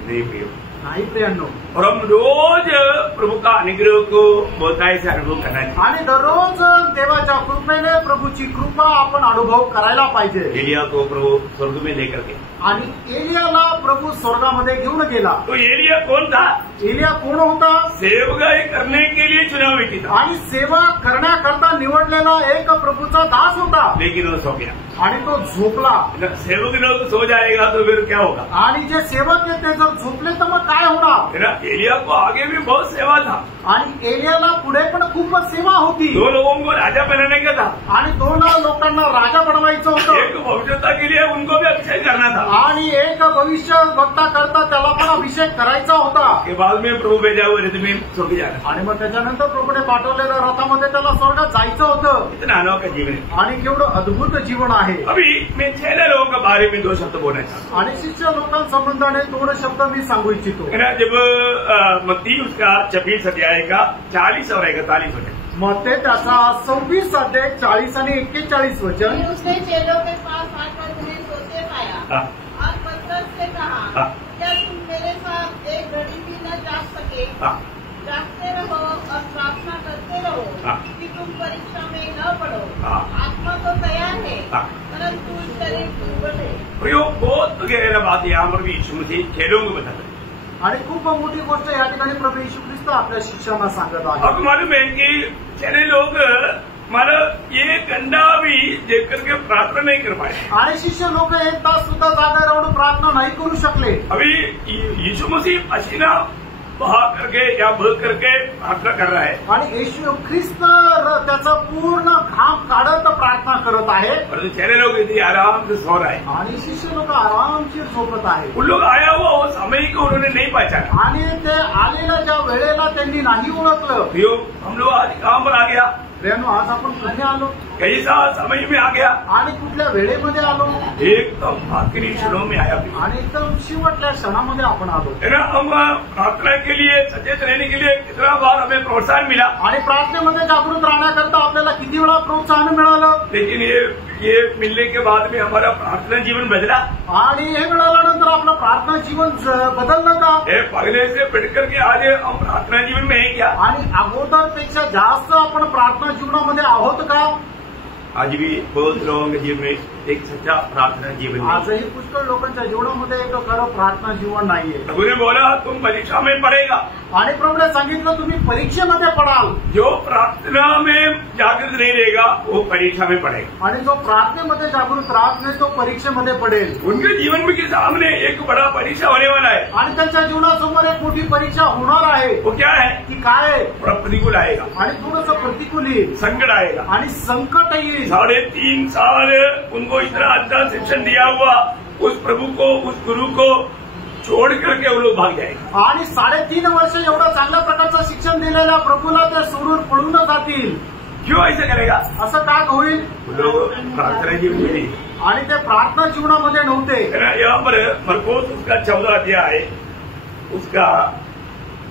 नाही प्रियांनो. और हम रोज प्रभु का अनुग्रह को बहुतायत से अनुभव करना चाहिए. आणि दररोज देवाच्या कृपेने प्रभूची कृपा आपण अनुभव करायला पाहिजे. एलिया को प्रभु स्वर्ग में लेकर के आणि एलियाला प्रभू स्वर्गामध्ये घेऊन गेला. तो एलिया कौन था? एलिया कोण होता? सेवकाई करने के लिए चुना व्यक्ति था आणि सेवा करण्याकरता निवडलेला एक प्रभूचा दास होता. लेकिन वो सो गया आणि तो झोपला. सेवक लोग सो जाएगा तो फिर क्या होगा? आणि जे सेवक आहेत ते जर झोपले तर मग काय होणार? एलिया को आगे भी बहुत सेवा था आणि एलियाला पुढे पण खूपच सेवा होती. 2 लोगों को राजा बनाने का था आणि 2 लोकांना राजा बनवायचं होतं. एक भविष्यता के लिए उनको भी अभिषेक करना था आणि एक भविष्य वक्ता करता त्याला पण अभिषेक करायचा होता. के बाद में प्रभु भेजा हुआ रथ में स्वर्ग जाना. आणि मग त्याच्यानंतर प्रभूने पाठवलेल्या रथामध्ये त्याला स्वर्गात जायचं होतं. इतना अनोखा जीवन है आणि केवढं अद्भुत जीवन आहे. अभी मैं 6 लोगों के बारे में 2 शब्द बोलना चाहता हूँ. आणि शिष्य लोकांसंबंधाने 2 शब्द मी सांगू इच्छितो. जब मत्ती उसका 26 अध्याय का 40 और 41 वचन. मत्ते त्याचा 26 अध्याय 40 आणि 41 वचन. उसने चेलों के पास आकर उन्हें सोते पाया और पतरस से कहा, क्या तुम मेरे साथ एक घड़ी भी न जाग सके? जागते रहो और प्रार्थना करते रहो कि तुम परीक्षा में न पड़ो. आत्मा तो तैयार है परंतु शरीर दुर्बल है. बहुत गहरा बात यहाँ पर भी यीशु मसीह चेलों को बताता है. आणि खूप मोठी गोष्ट या ठिकाणी प्रभू येशू ख्रिस्त आपल्या शिष्यांना सांगत आहे. आपको मालूम है कि चले लोग मतलब ये घंटा भी देख करके प्रार्थना नहीं कर पाए. आणि शिष्य लोक 1 तास सुद्धा जागा राहून प्रार्थना नाही करू शकले. अभी यीशु मसीह पसीना बहा करके या बह करके प्रार्थना कर रहा है. आणि येशू ख्रिस्त त्याचा पूर्ण घाम काढत प्रार्थना करत आहे. परंतु चले लोग इतनी आराम से सो रहे हैं. आणि शिष्य लोक आरामशीर झोपत आहे. उन लोग आया हुआ वो समय को उन्होंने नहीं पहचाना. आणि ते आलेल्या ज्या वेळेला त्यांनी नाही ओळखलं. हम लोग आज काम पर आ गया. आज आपण कधी आलो? कैसा समय में आ गया आणि कुठल्या वेळेमध्ये आलो? एकदम आखिरी क्षणों में आया. आणि एकदम शेवटल्या क्षणामध्ये आपण आलो. हम प्रार्थना के लिए सचेत रहने के लिए कितना बार हमें प्रोत्साहन मिला. आणि प्रार्थनेमध्ये जागृत राहण्याकरता आपल्याला किती वेळा प्रोत्साहन मिळालं. लेकिन ये मिलने के बाद में हमारा प्रार्थना जीवन बदला. आणि हे मिळाल्यानंतर आपलं प्रार्थना जीवन बदललं का? पहले से बढ़ करके आज हम प्रार्थना जीवन में है क्या? आणि अगोदरपेक्षा जास्त आपण प्रार्थना जीवनामध्ये आहोत का? आज भी बहुत लोगों के जीवन में एक सच्चा प्रार्थना जीवन नहीं. आजही पुष्कळ लोकांच्या जीवनामध्ये एक खरं प्रार्थना जीवन नाहीये. प्रभु ने बोला तुम परीक्षा में पड़ेगा. आणि प्रभूने सांगितलं तुम्ही परीक्षेमध्ये पडाल. जो प्रार्थना में जागृत नहीं रहेगा वो परीक्षा में पड़ेगा. आणि जो प्रार्थनेमध्ये जागृत राहत नाही तो परीक्षेमध्ये पडेल. उनके जीवन में के सामने एक बड़ा परीक्षा होने वाला है. आणि त्यांच्या जीवनासमोर एक मोठी परीक्षा होणार आहे. वो क्या है? की काय आहे? प्रतिकूल आएगा. आणि थोडंसं प्रतिकूल येईल. संकट आएगा. आणि संकट येईल. 3.5 साल उनको इतना अच्छा शिक्षण दिया हुआ उस प्रभु को उस गुरु को छोड़ करके वो लोग भाग जाएंगे. आणि 3.5 वर्ष एवढं चांगल्या प्रकारचं शिक्षण दिलेल्या प्रभूला ते सोडून पळून जातील. क्यों ऐसा करेगा? असं का होईल? लोग प्रार्थना जीवन में नहीं. आणि ते प्रार्थना जीवनामध्ये नव्हते. यहाँ पर मरकोस उसका 14 अध्याय उसका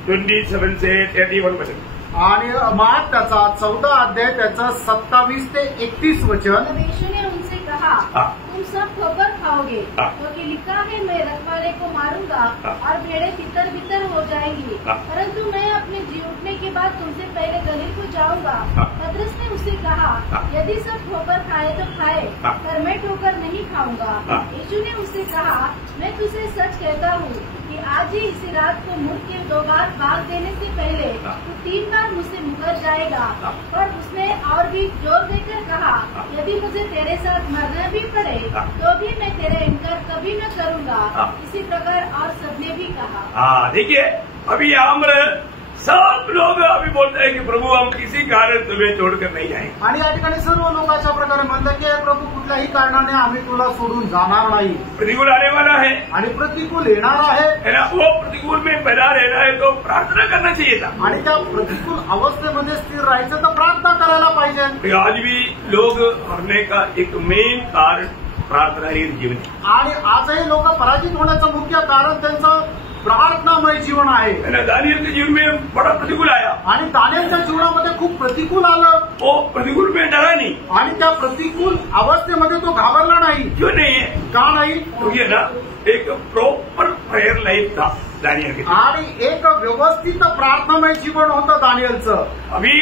27 से 31 वचन. आणि मार्क त्याचा 14 अध्याय त्याचा 27 ते 31 वचन. यीशु ने उनसे कहा, तुम सब ठोकर खाओगे क्योंकि लिखा है मैं रखवाले को मारूंगा और भेड़ें तितर बितर हो जाएंगी. परंतु मैं अपने जी उठने के बाद तुमसे पहले गलील को जाऊंगा. पतरस ने उससे कहा, यदि सब ठोकर खाए तो खाए पर मैं ठोकर नहीं खाऊंगा. यीशु ने उससे कहा, मैं तुझे सच कहता हूँ कि आज ही इसी रात को मुझ के 2 बार भाग देने से पहले तू 3 बार मुझसे मुकर जाएगा. पर उसने और भी जोर देकर कहा, यदि मुझे तेरे साथ मरना भी पड़े तो भी मैं तेरा इनकार कभी न करूंगा. इसी प्रकार और सबने भी कहा. देखिए अभी यहाँ सब लोग अभी बोलते हैं कि प्रभु हम किसी कारण तुम्हें छोड़कर नहीं जाएंगे. आणि या ठिकाणी सर्व लोक अशा प्रकारे म्हणतात की प्रभू कुठल्याही कारणाने आम्ही तुला सोडून जाणार नाही. प्रतिकूल आने वाला है आणि प्रतिकूल येणार आहे. वो प्रतिकूल में बना रहना है तो प्रार्थना करना चाहिए था. आणि त्या प्रतिकूल अवस्थेमध्ये स्थिर राहायचं तर प्रार्थना करायला पाहिजे. आज भी लोग मरने का एक मेन कारण प्रार्थना ही जीवन. आणि आजही लोक पराजित होण्याचं मुख्य कारण त्यांचं प्रार्थनामय जीवन आहे. दानियल के जीवन में बड़ा प्रतिकूल आया आणि दानियलच्या जीवनामध्ये खूप प्रतिकूल आलं. वो प्रतिकूल में डरा नहीं आणि त्या प्रतिकूल अवस्थेमध्ये तो घाबरला नाही. क्यों नहीं है? का नाही? तो ये ना एक प्रॉपर प्रेयर लाइफ था दानियल के. आणि एक व्यवस्थित प्रार्थनामय जीवन होतं दानियलचं. अभी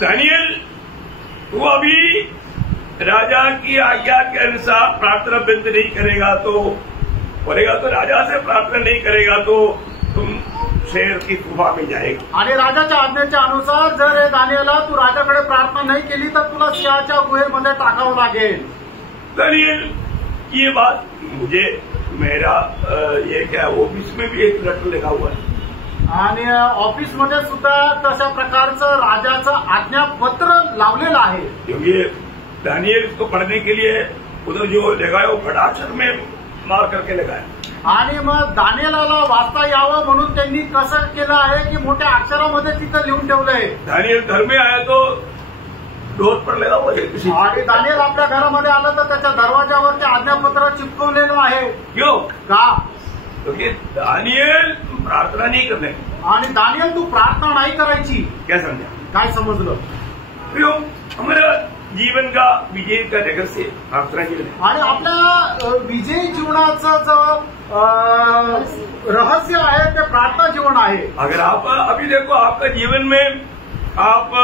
दानियल वो अभी राजा की आज्ञा के अनुसार प्रार्थना बंद नहीं करेगा तो बोलेगा तो राजा से प्रार्थना नहीं करेगा तो तुम शेर की गुफा में जाएगा. आणि राजाच्या आज्ञेच्या अनुसार जर हे दानियला तू राजाकडे प्रार्थना नाही केली तर तुला सिंहाच्या गुहेमध्ये टाकावं लागेल. दानियल ये बात मुझे मेरा ये क्या ऑफिस में भी एक लेटर लिखा हुआ है आणि ऑफिसमध्ये सुद्धा तशा प्रकारचं राजाचं आज्ञापत्र लावलेलं आहे. क्योंकि दानियल को पढ़ने के लिए उधर जो लगाया वो बड़ा अक्षर में मार करके लगाया. आणि मग दानियलाला वाचता यावं म्हणून त्यांनी कसं केलं आहे की मोठ्या अक्षरामध्ये तिथं लिहून ठेवलंय. दानियल घर में आया तो डोर पर लगा हुआ है. आणि दानियल आपल्या घरामध्ये आलं तर त्याच्या दरवाजावर ते आज्ञापत्र चिपकवलेलं आहे. क्यों? का? क्योंकि दानियल प्रार्थना नहीं करने. आणि दानियल तू प्रार्थना नाही करायची. क्या समझा? काय समजलं? क्यों? हमारा जीवन का विजय का रहस्य प्रार्थना जीवन है. आणि आपल्या विजयी जीवनाचं जो रहस्य आहे ते प्रार्थना जीवन आहे. अगर आप अभी देखो आपका जीवन में आप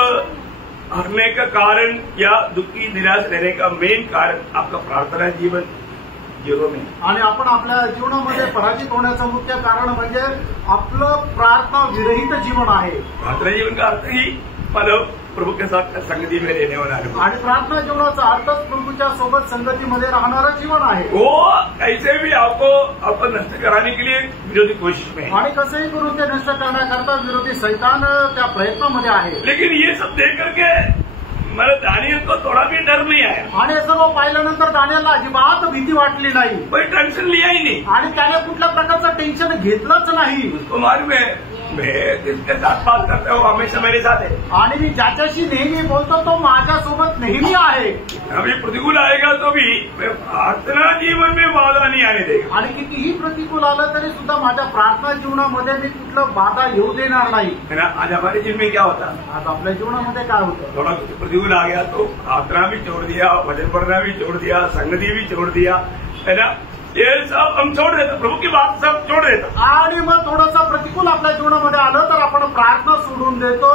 हारने का कारण या दुखी निराश रहने का मेन कारण आपका प्रार्थना जीवन जीरो में. आणि आपण आपल्या जीवनामध्ये पराजित होण्याचं मुख्य कारण म्हणजे आपलं प्रार्थना विरहित जीवन आहे. प्रार्थना जीवन का अर्थ ही मतलब प्रभु के साथ संगति में रहने वाला है. आणि प्रार्थना जीवनाचा अर्थच प्रभूच्या सोबत संगतीमध्ये राहणारं जीवन आहे. वो कैसे भी आपको नष्ट कराने के लिए विरोधी कोशिश में. आणि कसंही करून ते नष्ट करण्याकरता विरोधी सैतान त्या प्रयत्नामध्ये आहे. लेकिन ये सब देख करके मला दानियल को थोड़ा भी डर नहीं आया. आणि हे सर्व पाहिल्यानंतर दानियलला अजिबात भीती वाटली नाही. कोई टेंशन लिया ही नहीं. आणि त्याने कुठल्या प्रकारचं टेन्शन घेतलंच नाही. उसको मालूम है मैं जिसके साथ बात करता हूँ हमेशा मेरे साथ है. आणि मी ज्याच्याशी नेहमी बोलतो तो माझ्यासोबत नेहमी आहे. अभी प्रतिकूल आएगा तो भी मैं प्रार्थना जीवन में बाधा नहीं आने देगा. आणि कितीही प्रतिकूल आलं तरी सुद्धा माझ्या प्रार्थना जीवनामध्ये मी कुठलं बाधा येऊ देणार नाही. है ना. आज हमारे जीवन में क्या होता? आज आपल्या जीवनामध्ये काय होतं? थोड़ा प्रतिकूल आ गया तो प्रार्थना भी छोड़ दिया, भजन पढ़ना भी छोड़ दिया, संगति भी छोड़ दिया, है ना. ये सब हम छोड़ देते, प्रभु की बात सब छोड़ देते. आणि मग थोडंसं प्रतिकूल आपल्या जीवनामध्ये आलं तर आपण प्रार्थना सोडून देतो,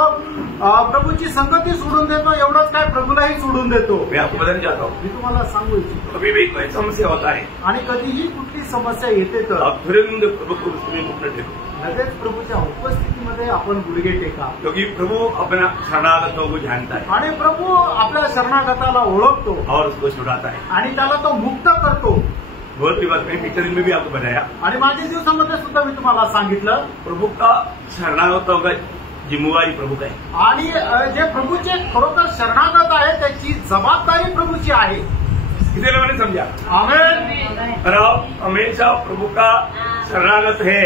प्रभूची संगती सोडून देतो, एवढंच काय प्रभूलाही सोडून देतो. मैं आपको बताना चाहता हूँ मी तुम्हाला सांगू इच्छितो कभी भी कोई समस्या होता है आणि कधीही कुठली समस्या येते तर आप तुरंत प्रभु को उसमें घुटने टेको. लगेच प्रभूच्या उपस्थितीमध्ये आपण गुडघे टेका. क्योंकि प्रभु अपना शरणागतों को जानता है आणि प्रभू आपल्या शरणागताला ओळखतो और उसको छुड़ाता है. आणि त्याला तो मुक्त करतो. बहुत ही बात मैं पिक्चर में भी आपको बताया. आणि मागील दिवसामध्ये सुद्धा मी तुम्हाला सांगितलं प्रभु का शरणागतों का जिम्मेवारी प्रभु का है. आणि जे प्रभूचे खरोखर शरणागत आहे त्याची जबाबदारी प्रभूची आहे. इसलिए मैंने समझा. आमेन. और आप हमेशा प्रभु का शरणागत है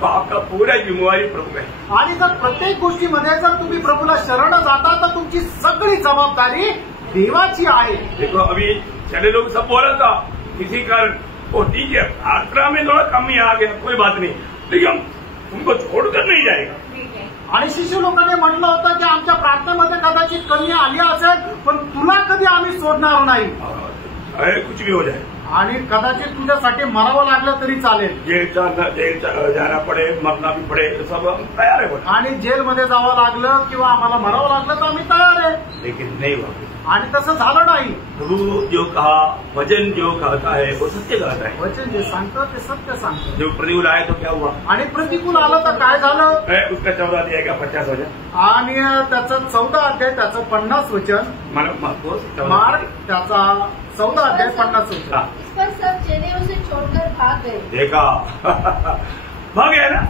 तो आपका पूरा जिम्मेवारी प्रभु का है. आणि जर प्रत्येक गोष्टीमध्ये जर तुम्ही प्रभूला शरण जाता तर तुमची सगळी जबाबदारी देवाची आहे. देखो अभी चले लोग सब बोला था किसी कारण वो ठीक है प्रार्थना में थोड़ा कमी आ गया कोई बात नहीं लेकिन तुमको छोड़कर नहीं जाएगा. आणि शिष्य लोकांनी म्हटलं होतं की आमच्या प्रार्थनेमध्ये कदाचित कमी आली असेल पण तुला कधी आम्ही सोडणार नाही. अरे कुछ भी हो जाए आणि कदाचित तुझ्यासाठी मरावं लागलं तरी चालेल. जेल जाना पडे मरना भी पडे सब हम तयार है. आणि जेलमध्ये जावं लागलं किंवा आम्हाला मरावं लागलं तर आम्ही तयार आहे. लेकिन नहीं हुआ. आणि तसं झालं नाही. प्रभु जो कहा वचन जो कहता है वो सत्य कहता है. वचन जे सांगतं ते सत्य सांगतं. जो प्रतिकूल आए तो क्या हुआ? आणि प्रतिकूल आलं तर काय झालं? उसका 14 अध्याय का 50 वचन आणि त्याचं 14 अध्याय त्याचं 50 वचन मार्क त्याचा 14 अध्याय 50 वचन. इस पर सब चेले उसे छोड़कर भाग गए. देखा भाग गए ना.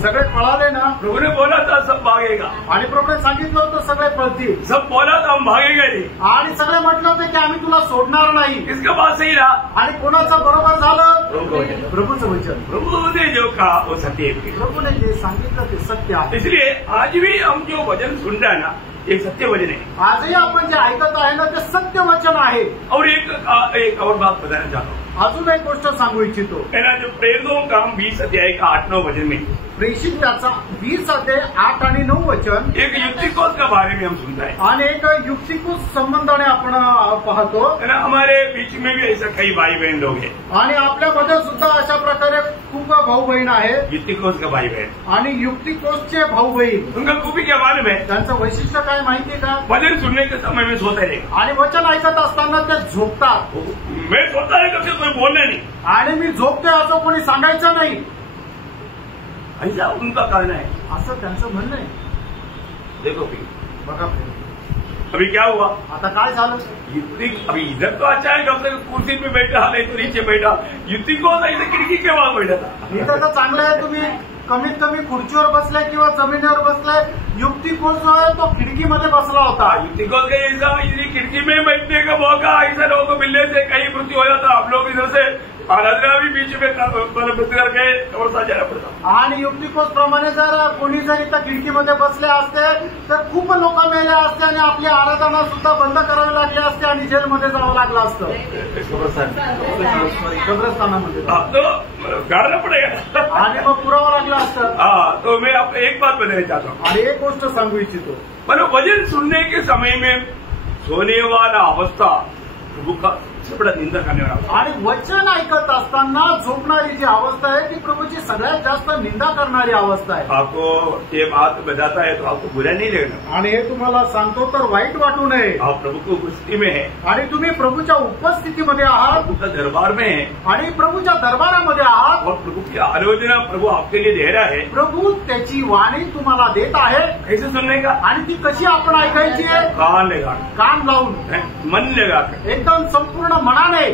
सगळे पळाले ना. प्रभु ने बोला था सब भागेगा. आणि प्रभूने सांगितलं होतं सगळे पळतील. सब बोला था हम भागेंगे नहीं. आणि सगळे म्हटलं होते की आम्ही तुला सोडणार नाही. इसका बात सही रहा. आणि कोणाचं बरोबर झालं? प्रभूचं वचन. प्रभु ने जो कहा वो सत्य है. प्रभूने जे सांगितलं ते सत्य आहे. इसलिए आज भी हम जो वचन सुन रहे हैं ना एक सत्य वचन है. आजही आपण जे ऐकत आहे ना ते सत्य वचन आहे. और एक और बात बताना चाहता हूँ. अजून एक गोष्ट सांगू इच्छितो। जो प्रेरितों का 20 अध्याय का 8-9 वचन में प्रेषित त्याचा 20 अध्याय 8 आणि 9 वचन एक युक्तिकोस का बारे में हम सुनता है आणि एक युक्तिकोस संबंधाने आपण पाहतो। हमारे बीच में भी ऐसा कई भाई बहन लोग हैं आणि आपल्यामध्ये सुद्धा अशा प्रकारे खूप भाऊ बहीण आहे। युक्तिकोस का भाई बहन आणि युक्तिकोसचे भाऊ बहीण उनका खूबी क्या मालूम है? त्यांचं वैशिष्ट्य काय माहितीये का? वचन सुनने के समय में सोते रहे आणि वचन ऐकत असताना ते झोपतात। मैं सोता है कभी कोई बोलना नहीं आणि मी झोपतोय असं कोणी सांगायचं नाही, ऐसा उनका कहना है, असं त्यांचं म्हणणं आहे। देखो फिर बघा अभी क्या हुआ, आता काय झालं? अभी इधर तो अच्छा है, कब तक कुर्सी पे बैठा नहीं तो नीचे बैठा, युक्ति को इधर खिड़की के वहां बैठा था। इथं तर चांगलं आहे, तुम्ही कमीत कमी खुर्चीवर बसलाय किंवा जमिनीवर बसलाय। युक्तिकोस जो है तो खिड़कीमध्ये बसला होता। युक्तिकोस का ऐसा खिड़की में बैठने का मौका ऐसा लोगों को मिलने से कहीं मृत्यु हो जाता, आप लोग इधर से आराधना भी बीच में करके कब्रस्तान जाना पड़ता। आणि युक्तिकोस प्रमाणे जर कोणी जर इथं खिडकीमध्ये बसले असते तर खूप लोक मेले असते आणि आपली आराधना सुद्धा बंद करावी लागली असते आणि जेलमध्ये जावं लागलं असतं, कब्रस्तानामध्ये तो गाड़ना पड़ेगा आणि मग पुरावं लागलं असतं। हाँ, तो मैं आपको एक बात बताना चाहता हूँ आणि एक गोष्ट सांगू इच्छितो, मतलब वचन सुनने के समय में सोने वाला अवस्था प्रभु का सबसे बड़ा निंदा करने वाला। आणि वचन ऐकत असताना झोपणारी जी अवस्था आहे ती प्रभूची सगळ्यात जास्त निंदा करणारी अवस्था आहे। आपको ये बात बताता है तो आपको बुरा नहीं लगना, आणि हे तुम्हाला सांगतो तर वाईट वाटू नये। आप प्रभु की उपस्थिति में है आणि तुम्ही प्रभूच्या उपस्थितीमध्ये आहात, प्रभु का दरबार में है आणि प्रभूच्या दरबारामध्ये आहात, और प्रभु की आलोचना प्रभु आपके लिए दे रहा है। प्रभू त्याची वाणी तुम्हाला देत आहे। कैसे सुनने का? आणि ती कशी आपण ऐकायची आहे? कान लगा, कान लावून, मन लगा कर, एकदम संपूर्ण मनाने,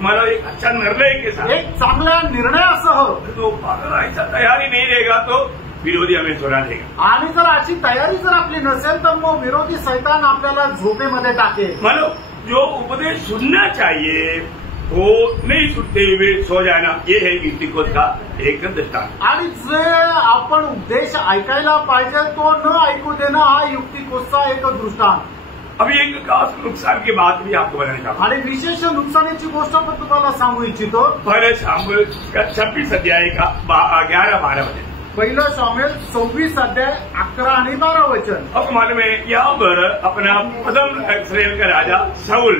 मला एक अच्छा निर्णय के साथ, एक चांगल्या निर्णयासह। तो अगर ऐसा तैयारी नहीं रहेगा तो विरोधी हमें सुना देगा। आणि जर अशी तयारी जर आपली नसेल तर मग विरोधी शैतान आपल्याला झोपेमध्ये टाकेल। मतलब जो उपदेश सुनना चाहिए वो नहीं सुनते हुए सो जाना, ये है युक्तिकोस का एक दृष्टांत। आणि जे आपण उपदेश ऐकायला पाहिजे तो न ऐकू देणं हा युक्तिकोसचा एक दृष्टांत। अभी एक खास नुकसान की बात भी आपको बताना चाहूंगा आणि विशेष नुकसानीची गोष्ट पण तुम्हाला सांगू इच्छितो। पहले शामुएल का 26 अध्याय का 11-12 वचन, पहिलं शामुएल 26 अध्याय 11 आणि 12 वचन। अब मालूम है यहाँ पर अपना प्रथम इस्राएल का राजा शाऊल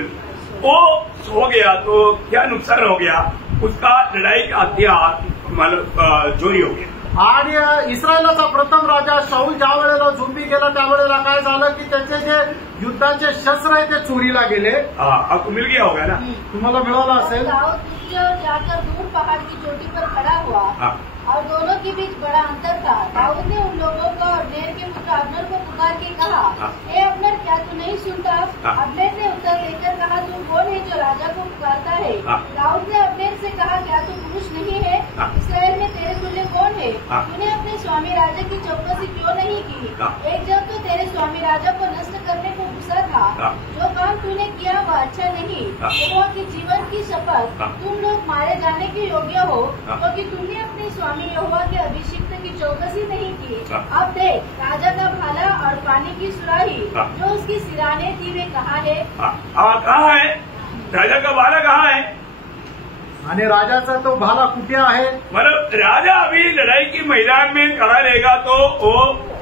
वो सो गया तो क्या नुकसान हो गया, उसका लड़ाई का हथियार मतलब चोरी हो गया। आणि इस्रायलाचा प्रथम राजा शाऊल ज्या वेळेला झोपी गेला त्यावेळेला काय झालं की त्याचे जे युद्धाचे शस्त्र आहे ते चोरीला गेले। आपको मिल गया होगा ना, तुम्हाला मिळाला असेल। दाऊद दूर और जाकर दूर पहाड़ की चोटी पर खड़ा हुआ और दोनों के बीच बड़ा अंतर था। दाऊद ने उन लोगों को और नेर के पुत्र अब्नेर को पुकार के कहा, हे अब्नेर, क्या तू नहीं सुनता? अब्नेर ने उत्तर देकर कहा, तू कौन है जो राजा को पुकारता है? दाऊद ने अब्नेर से कहा, क्या तू पुरुष नहीं है? इस्राएल में तेरे तुल्य कौन है? तूने अपने स्वामी राजा की चौकसी क्यों नहीं की? एक जब तो तेरे स्वामी राजा को नष्ट करने को गुस्सा था। जो काम तूने किया वह अच्छा नहीं। यहोवा के जीवन की शपथ, तुम लोग मारे जाने के योग्य हो, क्योंकि तुमने अपने स्वामी यहोवा के अभिषिक्त की चौकसी नहीं की। अब देख, राजा का भाला और पानी की सुराही जो उसकी सिराने थी वे कहाँ है? कहाँ है राजा का भाला, कहाँ है? आणि राजाचा तो भाला कुठे आहे? मतलब राजा अभी लड़ाई की मैदान में खड़ा रहेगा तो वो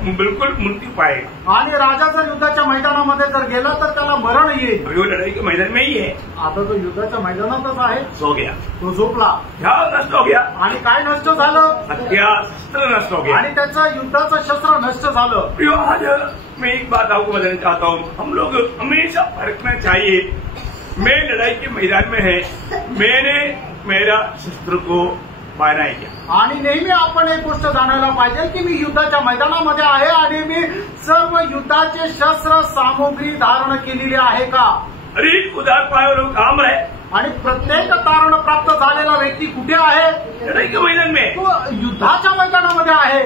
बिल्कुल मृत्यू पाएगा। आणि राजा जर युद्धाच्या मैदानामध्ये जर गेला तर त्याला मरण येईल। अभी वो लड़ाई के मैदान में ही है, आता तो युद्धाच्या मैदानातच आहे। सो गया, तो झोपला, क्या नष्ट हो गया? आणि काय नष्ट झालं? हथियार शस्त्र नष्ट हो गया आणि त्याचं युद्धाचं शस्त्र नष्ट झालं। आज मैं एक बात आपको बताना चाहता हूँ, हम लोग हमेशा परखना चाहिए, मैं लड़ाई के मैदान में है, मैंने मेरा शस्त्र को पाहना है क्या? आणि नेहमी आपण एक गोष्ट जाणायला पाहिजे की मी युद्धाच्या मैदानामध्ये आहे आणि मी सर्व युद्धाचे शस्त्र सामुग्री धारण केलेली आहे का? अरे उधार पायावर काम है, आणि प्रत्येक तारण प्राप्त झालेला व्यक्ती कुठे आहे? लड़ाई के मैदान में, तो युद्धाच्या मैदानामध्ये आहे।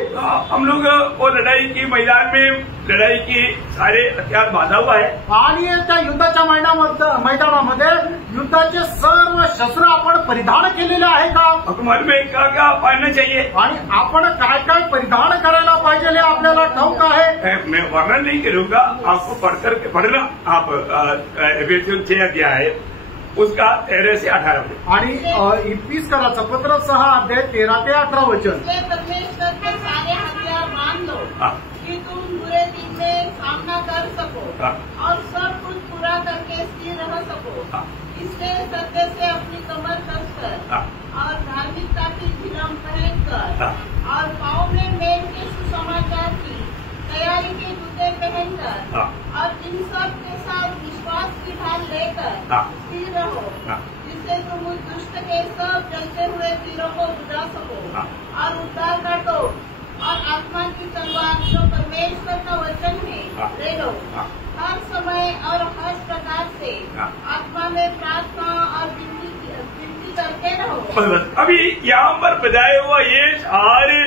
हम लोग वो लड़ाई के मैदान में लड़ाई के सारे हथियार बांधा हुआ है आणि त्या युद्धाच्या मैदानामध्ये युद्धाचे सर्व शस्त्र आपण परिधान केलेले आहे का? हमारे में क्या क्या पहनना चाहिए आणि आपण काय काय परिधान करायला पाहिजे हे आपल्याला ठाऊक आहे। मैं वर्णन नहीं करूंगा, आपको पढ़कर के पढ़ना। आप एफएससी 6 अध्याय उसका 13 से 18 वचन। आणि 21 कराचं पत्र 6 अध्याय 13 ते 18 वचन। परमेश्वर के सारे हथियार बांध लो कि तुम बुरे दिन में सामना कर सको और सब कुछ पूरा करके स्थिर रह सको। इसलिए सत्य से अपनी कमर कसकर और धार्मिकता की झिलम पहनकर और पाँव में मेल के सुसमाचार की तैयारी के जूते पहनकर और इन सब के साथ विश्वास की ढाल लेकर स्थिर रहो, जिससे तुम उस दुष्ट के सब जलते हुए तीरों को बुझा सको और उद्धार का टोप और आत्मा की तलवार जो परमेश्वर का वचन है ले लो। हर समय और हर प्रकार से आत्मा में प्रार्थना और विनती करते रहो। अभी यहाँ पर बताया हुआ ये सारे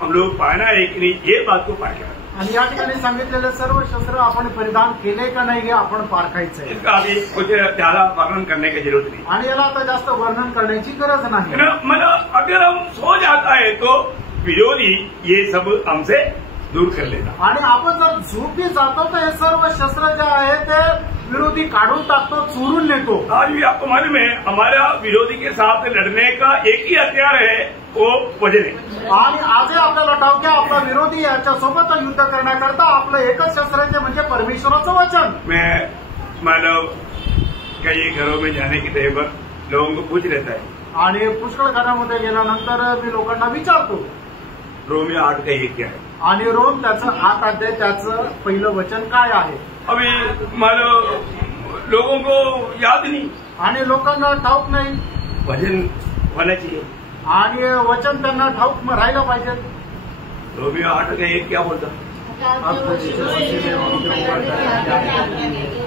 हम लोग पाहना है की नाही, ये बात को पाहिजे। आणि या ठिकाणी सांगितलेले सर्व शस्त्र आपण परिधान केले का नाही हे आपण पारखायचं आहे। इसका अभी कुछ ज्यादा वर्णन करने की जरूरत नहीं, आणि याला आता जास्त वर्णन करण्याची गरज नाही। मतलब अगर हम सो जाता है तो विरोधी ये सब हमसे दूर कर लेता। आणि आपण जर झोपी जातो तर हे सर्व शस्त्र जे आहे ते विरोधी काढून टाकतो, चोरून नेतो। आज भी आपको मालूम है हमारा विरोधी के साथ लड़ने का एक ही हथियार है, वो वचन है। आणि आजही आपल्याला ठाऊक आहे आपला विरोधी याच्यासोबत युद्ध करण्याकरता आपलं एकच शस्त्र आहे म्हणजे परमेश्वराचं वचन। मैं मतलब कई घरों में जाने की टाइम पर लोगों को पूछ लेता है आणि पुष्कळ घरामध्ये गेल्यानंतर मी लोकांना विचारतो रोमियो 8 का 1 क्या है, आणि रोम त्याचं 8 अध्याय त्याचं पहिलं वचन काय आहे। अभी मानो लोगों को याद नहीं, आणि लोकांना ठाऊक नाही, वचन होना चाहिए आणि वचन त्यांना ठाऊक राहायला पाहिजे। रोमियो 8 का 1 क्या बोलता,